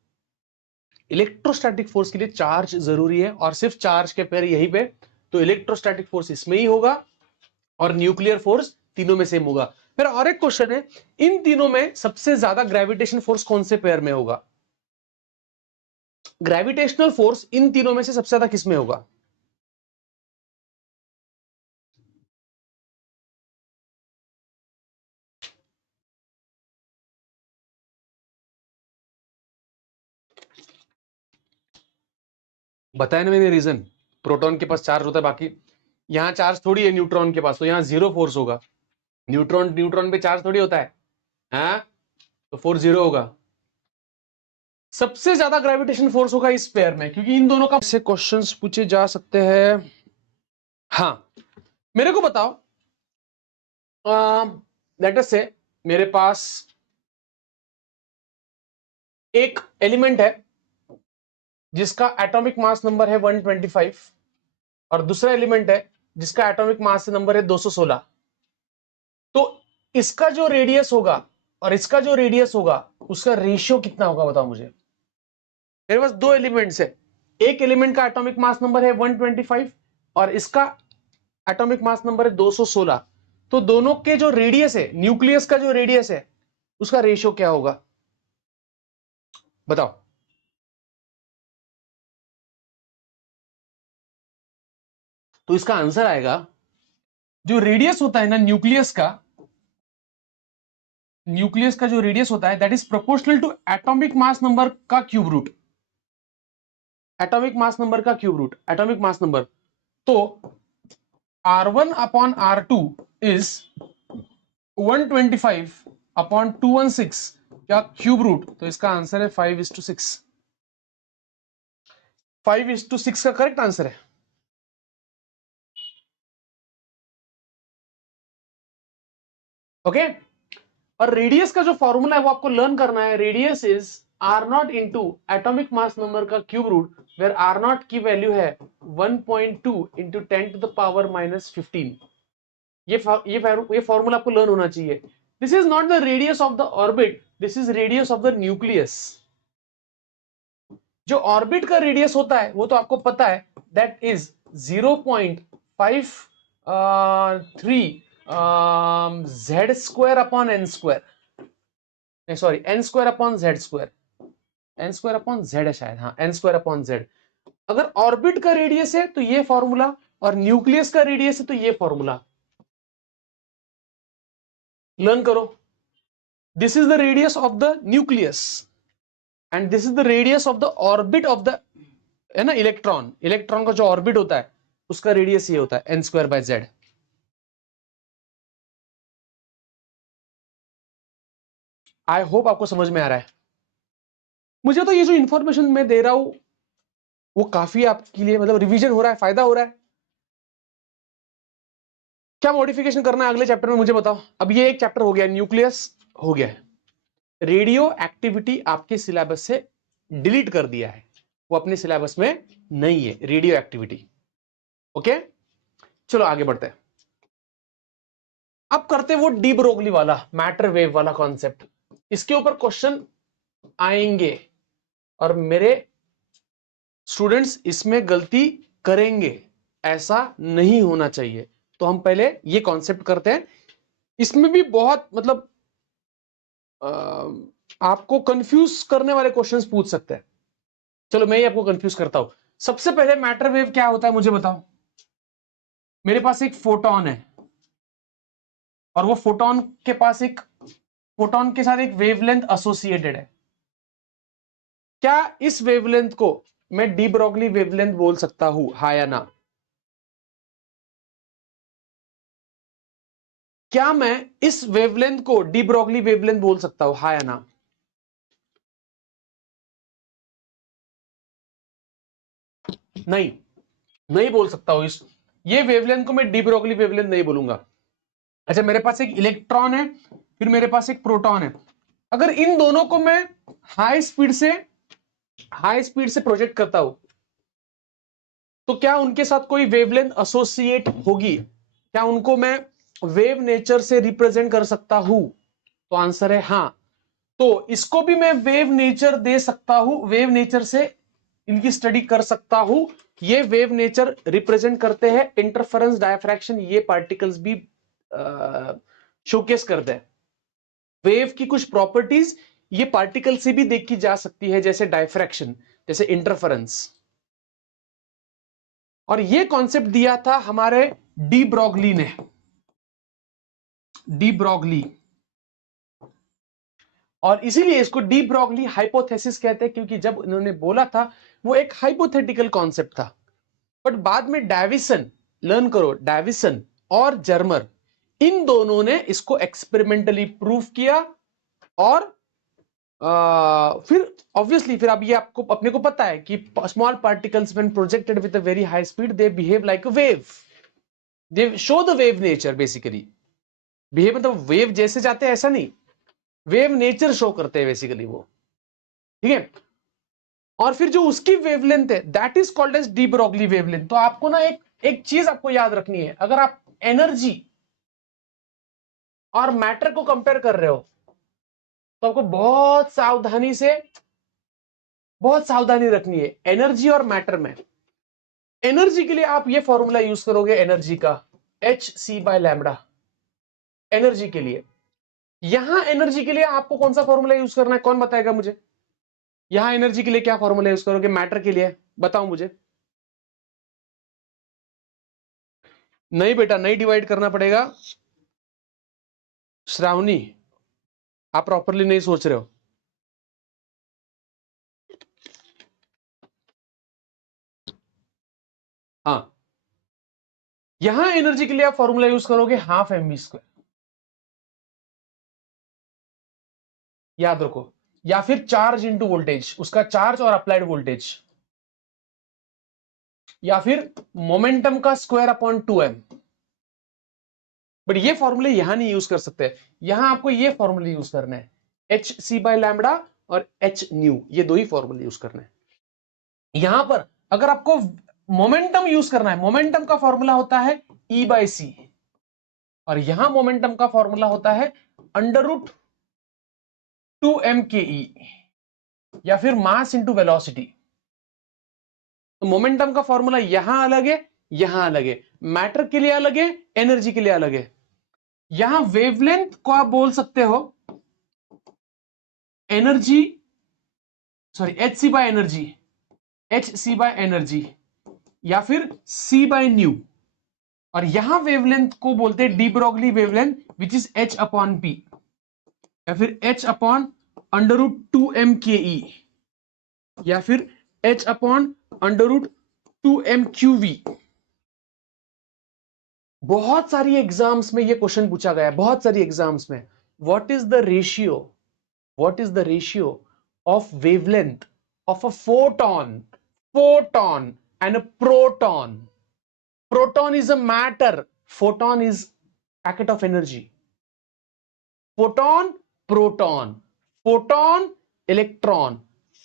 इलेक्ट्रोस्टैटिक फोर्स के लिए चार्ज जरूरी है, और सिर्फ चार्ज के पेयर यहीं पे, तो इलेक्ट्रोस्टैटिक फोर्स इसमें ही होगा और न्यूक्लियर फोर्स तीनों में सेम होगा। फिर और एक क्वेश्चन है, इन तीनों में सबसे ज्यादा ग्रेविटेशन फोर्स कौन से पेयर में होगा? ग्रेविटेशनल फोर्स इन तीनों में से सबसे ज्यादा किसमें होगा? बताया ना मैंने रीजन, प्रोटॉन के पास चार्ज होता है, बाकी यहां चार्ज थोड़ी है न्यूट्रॉन के पास, तो यहां 0 फोर्स होगा। न्यूट्रॉन न्यूट्रॉन पे चार्ज थोड़ी होता है, हाँ? तो फोर्स 0 होगा। सबसे ज्यादा ग्रेविटेशन फोर्स होगा इस पेयर में, क्योंकि इन दोनों का से क्वेश्चंस पूछे जा सकते हैं। हाँ, मेरे को बताओ, लेट अस से मेरे पास एक एलिमेंट है जिसका एटॉमिक मास नंबर है 125 और दूसरा एलिमेंट है जिसका एटॉमिक मास नंबर है 216। तो इसका जो रेडियस होगा और इसका जो रेडियस होगा उसका रेशियो कितना होगा, बताओ मुझे। मेरे पास दो एलिमेंट्स है, एक एलिमेंट का एटॉमिक मास नंबर है 125 और इसका एटॉमिक मास नंबर है 216। तो दोनों के जो रेडियस है, न्यूक्लियस का जो रेडियस है, उसका रेशियो क्या होगा, बताओ। तो इसका आंसर आएगा, जो रेडियस होता है ना न्यूक्लियस का जो रेडियस होता है that is proportional to atomic mass number का cube root. Atomic mass number का cube root, atomic mass number. तो R1 upon R2 is 125 upon 216 क्या क्यूब रूट। तो इसका आंसर है 5:6। 5:6 का करेक्ट आंसर है। ओके और रेडियस का जो फॉर्मूला है वो आपको लर्न करना है। Radius is R0 into atomic mass number का क्यूब रूट, वेर R0 की वैल्यू है 1.2 इंटू 10 टू द पावर -15। ये फॉर्मूला आपको लर्न होना चाहिए। This is not the radius of the orbit, this is radius of the nucleus. जो orbit का radius होता है वो तो आपको पता है, that is 0.53 z square upon n square, sorry n square upon z square, n square upon z है शायद, हाँ n स्क्वायर अपॉन z। अगर ऑर्बिट का रेडियस है तो ये फॉर्मूला और न्यूक्लियस का रेडियस है तो ये फॉर्मूला लर्न करो। This is the radius of the nucleus and this is the radius of the orbit of the, है ना, इलेक्ट्रॉन। इलेक्ट्रॉन का जो ऑर्बिट होता है उसका रेडियस ये होता है n square by z। I hope आपको समझ में आ रहा है। मुझे तो ये जो इंफॉर्मेशन मैं दे रहा हूं वो काफी आपके लिए, मतलब रिवीजन हो रहा है, फायदा हो रहा है। क्या मॉडिफिकेशन करना है अगले चैप्टर में मुझे बताओ। अब ये एक चैप्टर हो गया, न्यूक्लियस हो गया है। रेडियो एक्टिविटी आपके सिलेबस से डिलीट कर दिया है, वो अपने सिलेबस में नहीं है रेडियो एक्टिविटी। ओके चलो आगे बढ़ते हैं। अब करते वो डी ब्रोगली वाला मैटर वेव वाला कॉन्सेप्ट। इसके ऊपर क्वेश्चन आएंगे और मेरे स्टूडेंट्स इसमें गलती करेंगे, ऐसा नहीं होना चाहिए। तो हम पहले ये कॉन्सेप्ट करते हैं। इसमें भी बहुत मतलब आपको कंफ्यूज करने वाले क्वेश्चंस पूछ सकते हैं। चलो मैं ही आपको कंफ्यूज करता हूं। सबसे पहले मैटर वेव क्या होता है मुझे बताओ। मेरे पास एक फोटोन है और वो फोटोन के पास एक, फोटोन के साथ एक वेवलेंथ एसोसिएटेड है। क्या इस वेवलेंथ को मैं डी ब्रोगली वेवलेंथ बोल सकता हूं, हाँ या ना? क्या मैं इस वेवलेंथ को डी ब्रोगली वेवलेंथ बोल सकता हूं, हाँ या ना? नहीं, नहीं बोल सकता हूं। इस ये वेवलेंथ को मैं डी ब्रोगली वेवलेंथ नहीं बोलूंगा। अच्छा मेरे पास एक इलेक्ट्रॉन है, फिर मेरे पास एक प्रोटॉन है। अगर इन दोनों को मैं हाई स्पीड से प्रोजेक्ट करता हूं तो क्या उनके साथ कोई वेवलेंथ एसोसिएट होगी? क्या उनको मैं वेव नेचर से रिप्रेजेंट कर सकता हूं? तो आंसर है हाँ। तो इसको भी मैं वेव नेचर दे सकता हूं, वेव नेचर से इनकी स्टडी कर सकता हूं। ये वेव नेचर रिप्रेजेंट करते हैं इंटरफेरेंस, डायफ्रैक्शन, ये पार्टिकल्स भी शोकेस करते हैं। वेव की कुछ प्रॉपर्टीज ये पार्टिकल से भी देखी जा सकती है, जैसे डायफ्रैक्शन, जैसे इंटरफेरेंस। और ये कॉन्सेप्ट दिया था हमारे डी ब्रोगली ने, डी ब्रोगली। और इसीलिए इसको डी ब्रोगली हाइपोथेसिस कहते हैं, क्योंकि जब इन्होंने बोला था वो एक हाइपोथेटिकल कॉन्सेप्ट था। बट बाद में डेविसन, लर्न करो, डेविसन और जर्मर, इन दोनों ने इसको एक्सपेरिमेंटली प्रूव किया। और फिर ऑब्वियसली फिर अब ये आपको अपने को पता है कि small particles when projected with a very high speed they behave like a wave. They show the wave nature basically. Behave मतलब वेव जैसे जाते हैं ऐसा नहीं, वेव नेचर शो करते हैं बेसिकली वो, ठीक है। और फिर जो उसकी वेवलेंथ है that is called as de Broglie wavelength. तो आपको ना एक चीज आपको याद रखनी है, अगर आप एनर्जी और मैटर को कंपेयर कर रहे हो तो आपको बहुत सावधानी रखनी है एनर्जी और मैटर में। एनर्जी के लिए आप ये फॉर्मूला यूज करोगे एनर्जी का, hc/λ एनर्जी के लिए। यहां एनर्जी के लिए आपको कौन सा फॉर्मूला यूज करना है, कौन बताएगा मुझे? यहां एनर्जी के लिए क्या फॉर्मूला यूज करोगे, मैटर के लिए बताओ मुझे। नहीं बेटा, नहीं डिवाइड करना पड़ेगा। श्रावणी, आप प्रॉपरली नहीं सोच रहे हो। हाँ, यहां एनर्जी के लिए आप फॉर्मूला यूज करोगे ½ mv², याद रखो, या फिर चार्ज इंटू वोल्टेज, उसका चार्ज और अप्लाइड वोल्टेज, या फिर मोमेंटम का स्क्वायर अपॉन 2m। बट ये फॉर्मूले यहां नहीं यूज कर सकते, यहां आपको ये फॉर्मूले यूज करना है, hc/λ और h न्यू, ये दो ही फॉर्मूले यूज करना है। यहां पर अगर आपको मोमेंटम यूज करना है, मोमेंटम का फॉर्मूला होता है E/c, और यहां मोमेंटम का फॉर्मूला होता है √2mke, या फिर मास इंटू वेलोसिटी। तो मोमेंटम का फॉर्मूला यहां अलग है, यहां अलग है, मैटर के लिए अलग है, एनर्जी के लिए अलग है। यहां वेवलेंथ को आप बोल सकते हो एनर्जी, सॉरी hc/एनर्जी, hc/एनर्जी, या फिर c/न्यू। और यहां वेवलेंथ को बोलते हैं de Broglie wavelength which is h/p, या फिर h/√2mke, या फिर h/√2mqv। बहुत सारी एग्जाम्स में ये क्वेश्चन पूछा गया है, बहुत सारी एग्जाम्स में। What is the ratio, what is the ratio of wavelength of a photon and a proton? Proton is a matter, photon is packet of energy. Photon, proton, photon, electron,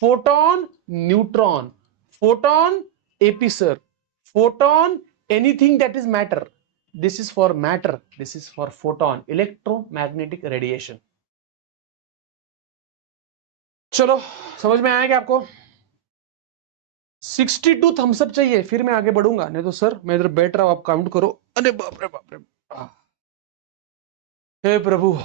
photon, neutron, photon, episcer, photon, anything that is matter. This is for matter, this is for photon, electromagnetic radiation. चलो, समझ में आया क्या आपको? 62 Thums Up चाहिए फिर मैं आगे बढ़ूंगा, नहीं तो सर मैं इधर बैठ रहा हूं, आप काउंट करो। अरे बाप रे बाप रे, हे प्रभु।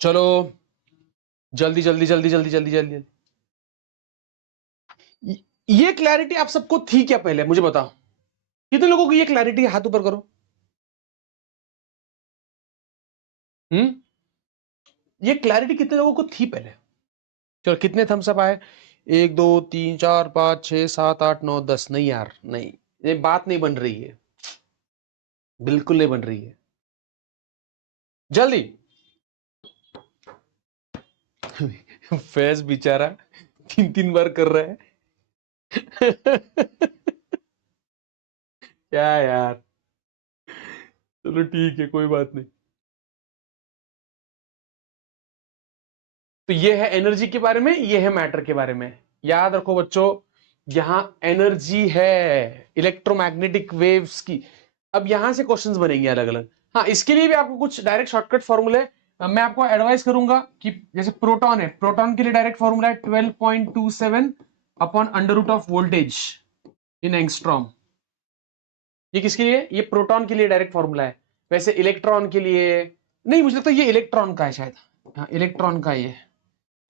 चलो जल्दी जल्दी जल्दी जल्दी जल्दी जल्दी। ये क्लैरिटी आप सबको थी क्या पहले, मुझे बताओ। कितने लोगों को ये क्लैरिटी, हाथ ऊपर करो। ये क्लैरिटी कितने लोगों को थी पहले? चलो कितने थम्स अप आए? 1 2 3 4 5 6 7 8 9 10। नहीं यार नहीं, ये बात नहीं बन रही है, बिल्कुल नहीं बन रही है। जल्दी। फैज बेचारा 3 बार कर रहा है। क्या यार, चलो ठीक है, कोई बात नहीं। तो ये है एनर्जी के बारे में, ये है मैटर के बारे में। याद रखो बच्चों, यहां एनर्जी है इलेक्ट्रोमैग्नेटिक वेव्स की। अब यहां से क्वेश्चंस बनेंगे अलग अलग। हाँ, इसके लिए भी आपको कुछ डायरेक्ट शॉर्टकट फॉर्मूले मैं आपको एडवाइस करूंगा कि जैसे प्रोटॉन है, प्रोटॉन के लिए डायरेक्ट फॉर्मूला है 12.27 upon under root of voltage in angstrom. ये किसके लिए? ये प्रोटॉन के लिए डायरेक्ट फॉर्मूला है। वैसे इलेक्ट्रॉन के लिए नहीं, मुझे लगता है ये इलेक्ट्रॉन का है शायद। हाँ, इलेक्ट्रॉन का ये,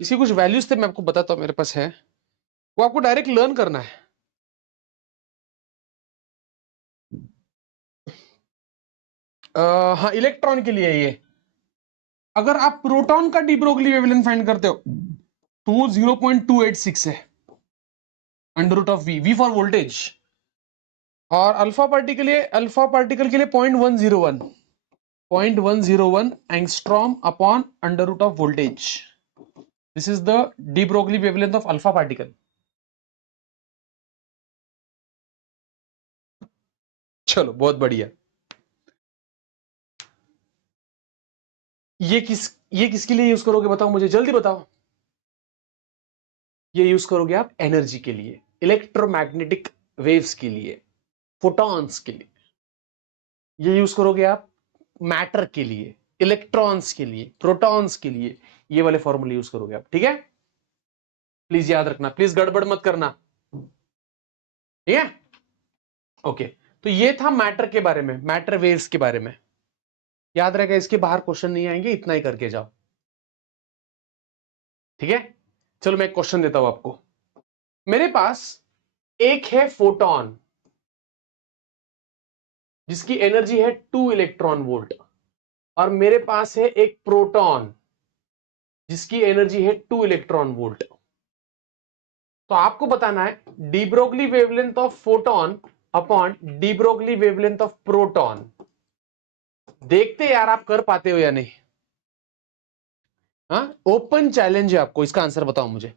इसकी कुछ वैल्यूज थे, मैं आपको बताता हूँ, मेरे पास है, वो आपको डायरेक्ट लर्न करना है। हाँ, इलेक्ट्रॉन के लिए ये अगर आप प्रोटॉन का डी ब्रोगली वेवलेंथ फाइंड करते हो तो वो 0.286 है, under root of we for voltage, और अल्फा पार्टिकल के लिए 0.101 angstrom upon under root of voltage. This is the de Broglie wavelength of alpha particle. चलो बहुत बढ़िया। ये किसके लिए यूज करोगे बताओ मुझे, जल्दी बताओ। ये यूज करोगे आप एनर्जी के लिए, इलेक्ट्रोमैग्नेटिक वेव्स के लिए, फोटॉन्स के लिए। ये यूज करोगे आप मैटर के लिए, इलेक्ट्रॉन्स के लिए, प्रोटॉन्स के लिए। ये वाले फॉर्मूले यूज करोगे आप, ठीक है। प्लीज याद रखना, प्लीज गड़बड़ मत करना, ठीक है। ओके, तो ये था मैटर के बारे में, मैटर वेव्स के बारे में। याद रहेगा, इसके बाहर क्वेश्चन नहीं आएंगे, इतना ही करके जाओ, ठीक है। चलो मैं एक क्वेश्चन देता हूं आपको। मेरे पास एक है फोटोन जिसकी एनर्जी है 2 इलेक्ट्रॉन वोल्ट, और मेरे पास है एक प्रोटॉन जिसकी एनर्जी है 2 इलेक्ट्रॉन वोल्ट। तो आपको बताना है de Broglie wavelength of photon upon de Broglie wavelength of proton. देखते यार आप कर पाते हो या नहीं। हाँ, ओपन चैलेंज है आपको, इसका आंसर बताओ मुझे,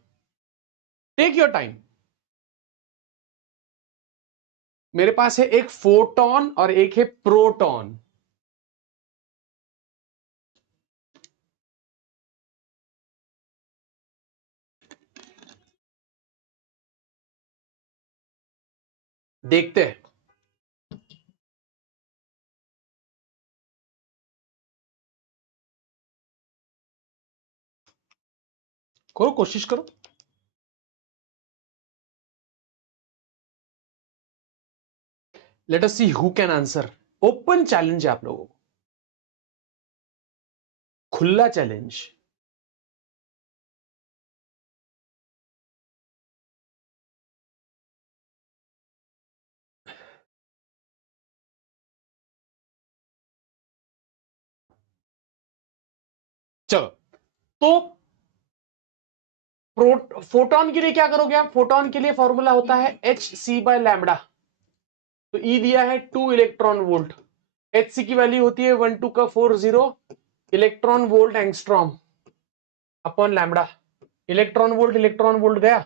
टेक योर टाइम। मेरे पास है एक फोटोन और एक है प्रोटॉन। देखते हैं, करो, कोशिश करो। Let us see who can answer. Open challenge है आप लोगों को, खुला चैलेंज। चलो, तो फोटोन के लिए क्या करोगे आप? फोटोन के लिए फॉर्मूला होता है एच सी बाय लैम्बडा। तो ई दिया है 2 इलेक्ट्रॉन वोल्ट, एच सी की वैल्यू होती है 12 का 40 electron volt angstrom upon lambda. Electron volt गया,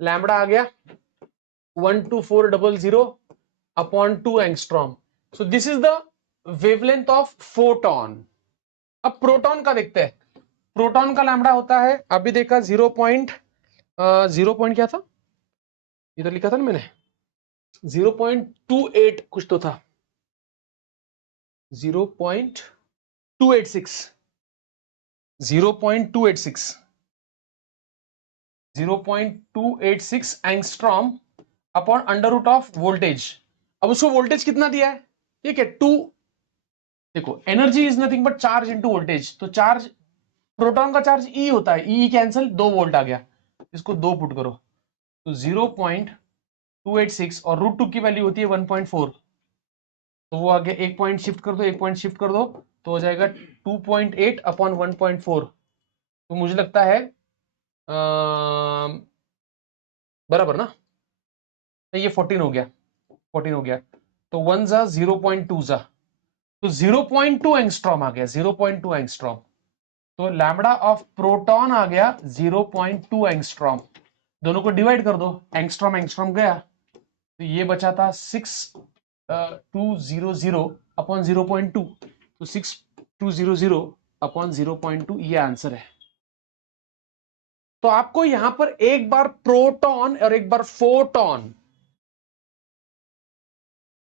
लैम्बडा आ गया 12400 upon 2 angstrom. So this is the wavelength of photon. अब प्रोटॉन का देखते हैं। प्रोटॉन का लैम्बडा होता है, अभी देखा 0 पॉइंट क्या था, इधर लिखा था ना मैंने, 0.28 कुछ तो था, 0.286 0.286 0.286 angstrom upon under root of voltage. अब उसको वोल्टेज कितना दिया है, ठीक है, 2। देखो, energy is nothing but charge into voltage. तो चार्ज, प्रोटॉन का चार्ज ई होता है, ई कैंसिल, 2 वोल्ट आ गया, इसको 2 पुट करो तो 0.286 और √2 की वैल्यू होती है 1.4। तो वो आगे 1 पॉइंट शिफ्ट कर दो, 1 पॉइंट शिफ्ट कर दो, तो हो जाएगा 2.8 अपॉन 1.4। तो मुझे लगता है बराबर ना, ये 14 हो गया, 14 हो गया। तो 1 जा 0.2 जा, तो 0.2 एंगस्ट्रॉम आ गया, 0.2 एंगस्ट्रॉम। तो लैम्बडा ऑफ प्रोटॉन आ गया 0.2 एंगस्ट्रॉम। दोनों को डिवाइड कर दो, एंगस्ट्रॉम एंगस्ट्रॉम गया, तो ये बचा था 6200 अपॉन 0.2। तो 6200 अपॉन 0.2, ये आंसर है। तो आपको यहां पर एक बार प्रोटॉन और एक बार फोटॉन,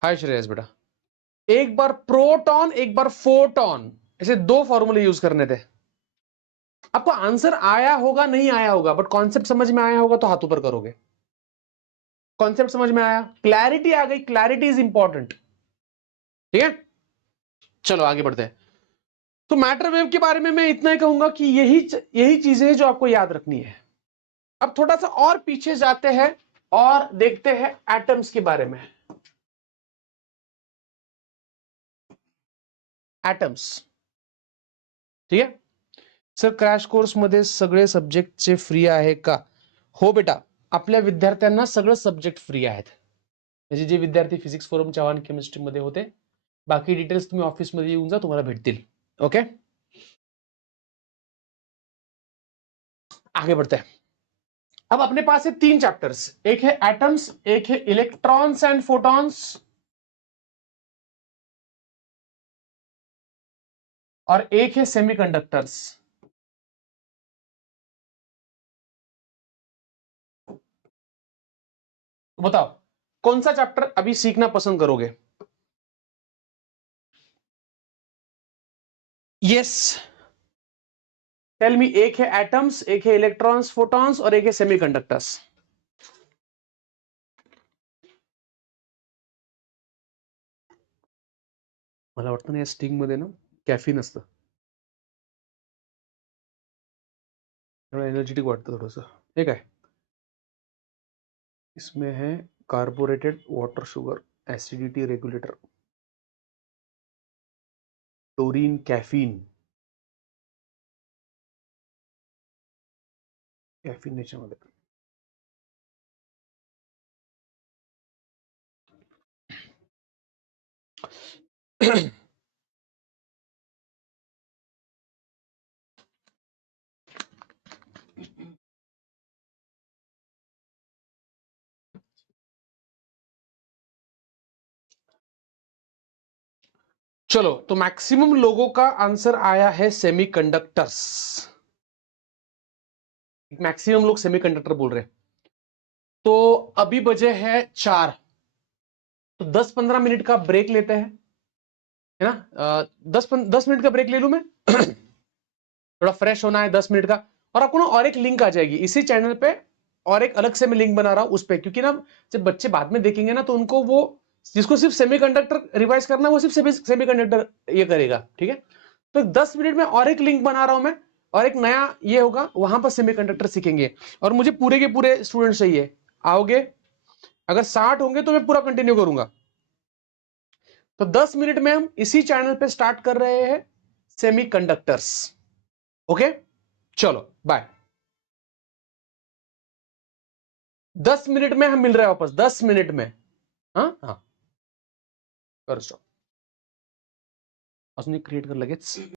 हाय श्रेयस बेटा, एक बार प्रोटॉन एक बार फोटॉन, ऐसे 2 फॉर्मूले यूज करने थे। आपको आंसर आया होगा नहीं आया होगा, बट कॉन्सेप्ट समझ में आया होगा तो हाथ ऊपर करोगे। कॉन्सेप्ट समझ में आया, क्लैरिटी आ गई, क्लैरिटी इज इंपॉर्टेंट, ठीक है। चलो आगे बढ़ते हैं। तो मैटर वेव के बारे में मैं इतना ही कहूंगा कि यही चीजें हैं जो आपको याद रखनी है। अब थोड़ा सा और पीछे जाते हैं और देखते हैं एटम्स के बारे में। एटम्स, ठीक आहे सर क्रॅश कोर्स मध्ये सगळे सब्जेक्टचे फ्री आहे का हो बेटा आपल्या विद्यार्थ्यांना सगळे सब्जेक्ट फ्री आहेत म्हणजे जे विद्यार्थी फिजिक्स फोरम चव्हाण केमिस्ट्री मध्ये होते बाकी डिटेल्स तुम्ही ऑफिस मध्ये येऊन जा तुम्हाला भेटतील ओके आगे बढ़ते हैं अब अपने पास है 3 चैप्टर्स एक है एटम्स एक है इलेक्ट्रॉन्स एंड फोटॉन्स और एक है सेमीकंडक्टर्स तो बताओ कौन सा चैप्टर अभी सीखना पसंद करोगे यस टेल मी एक है एटम्स एक है इलेक्ट्रॉन्स फोटॉन्स और एक है सेमीकंडक्टर्स मला वाटतं ना या स्टिंग मध्ये ना कॅफीन असतं एनर्जेटिक वाटतं थोडंसं ठीक है इसमें है carbonated water sugar acidity regulator Turin caffeine caffeine याच्यामध्ये चलो तो मैक्सिमम लोगों का आंसर आया है सेमीकंडक्टर्स मैक्सिमम लोग सेमीकंडक्टर बोल रहे हैं तो अभी बजे है 4 तो 10-15 मिनट का ब्रेक लेते हैं है ना 10 मिनट का ब्रेक ले लूं मैं थोड़ा फ्रेश होना है 10 मिनट का और आपको ना और एक लिंक आ जाएगी इसी चैनल पे और एक अलग से मैं लिंक बना रहा हूं उस पे क्योंकि ना जब बच्चे बाद में देखेंगे ना तो उनको वो जिसको सिर्फ सेमीकंडक्टर रिवाइज करना है वो सिर्फ सेमीकंडक्टर ये करेगा ठीक है तो 10 मिनट में और एक लिंक बना रहा हूं मैं और एक नया ये होगा वहां पर सेमीकंडक्टर सीखेंगे और मुझे पूरे के पूरे स्टूडेंट चाहिए आओगे अगर 60 होंगे तो मैं पूरा कंटिन्यू करूंगा तो 10 मिनट में हम इसी चैनल पे स्टार्ट कर रहे हैं सेमीकंडक्टर्स ओके चलो बाय 10 मिनट में हम मिल रहे हैं वापस 10 मिनट में हाँ हाँ कर स्टॉप अजून एक क्रिएट कर लगेच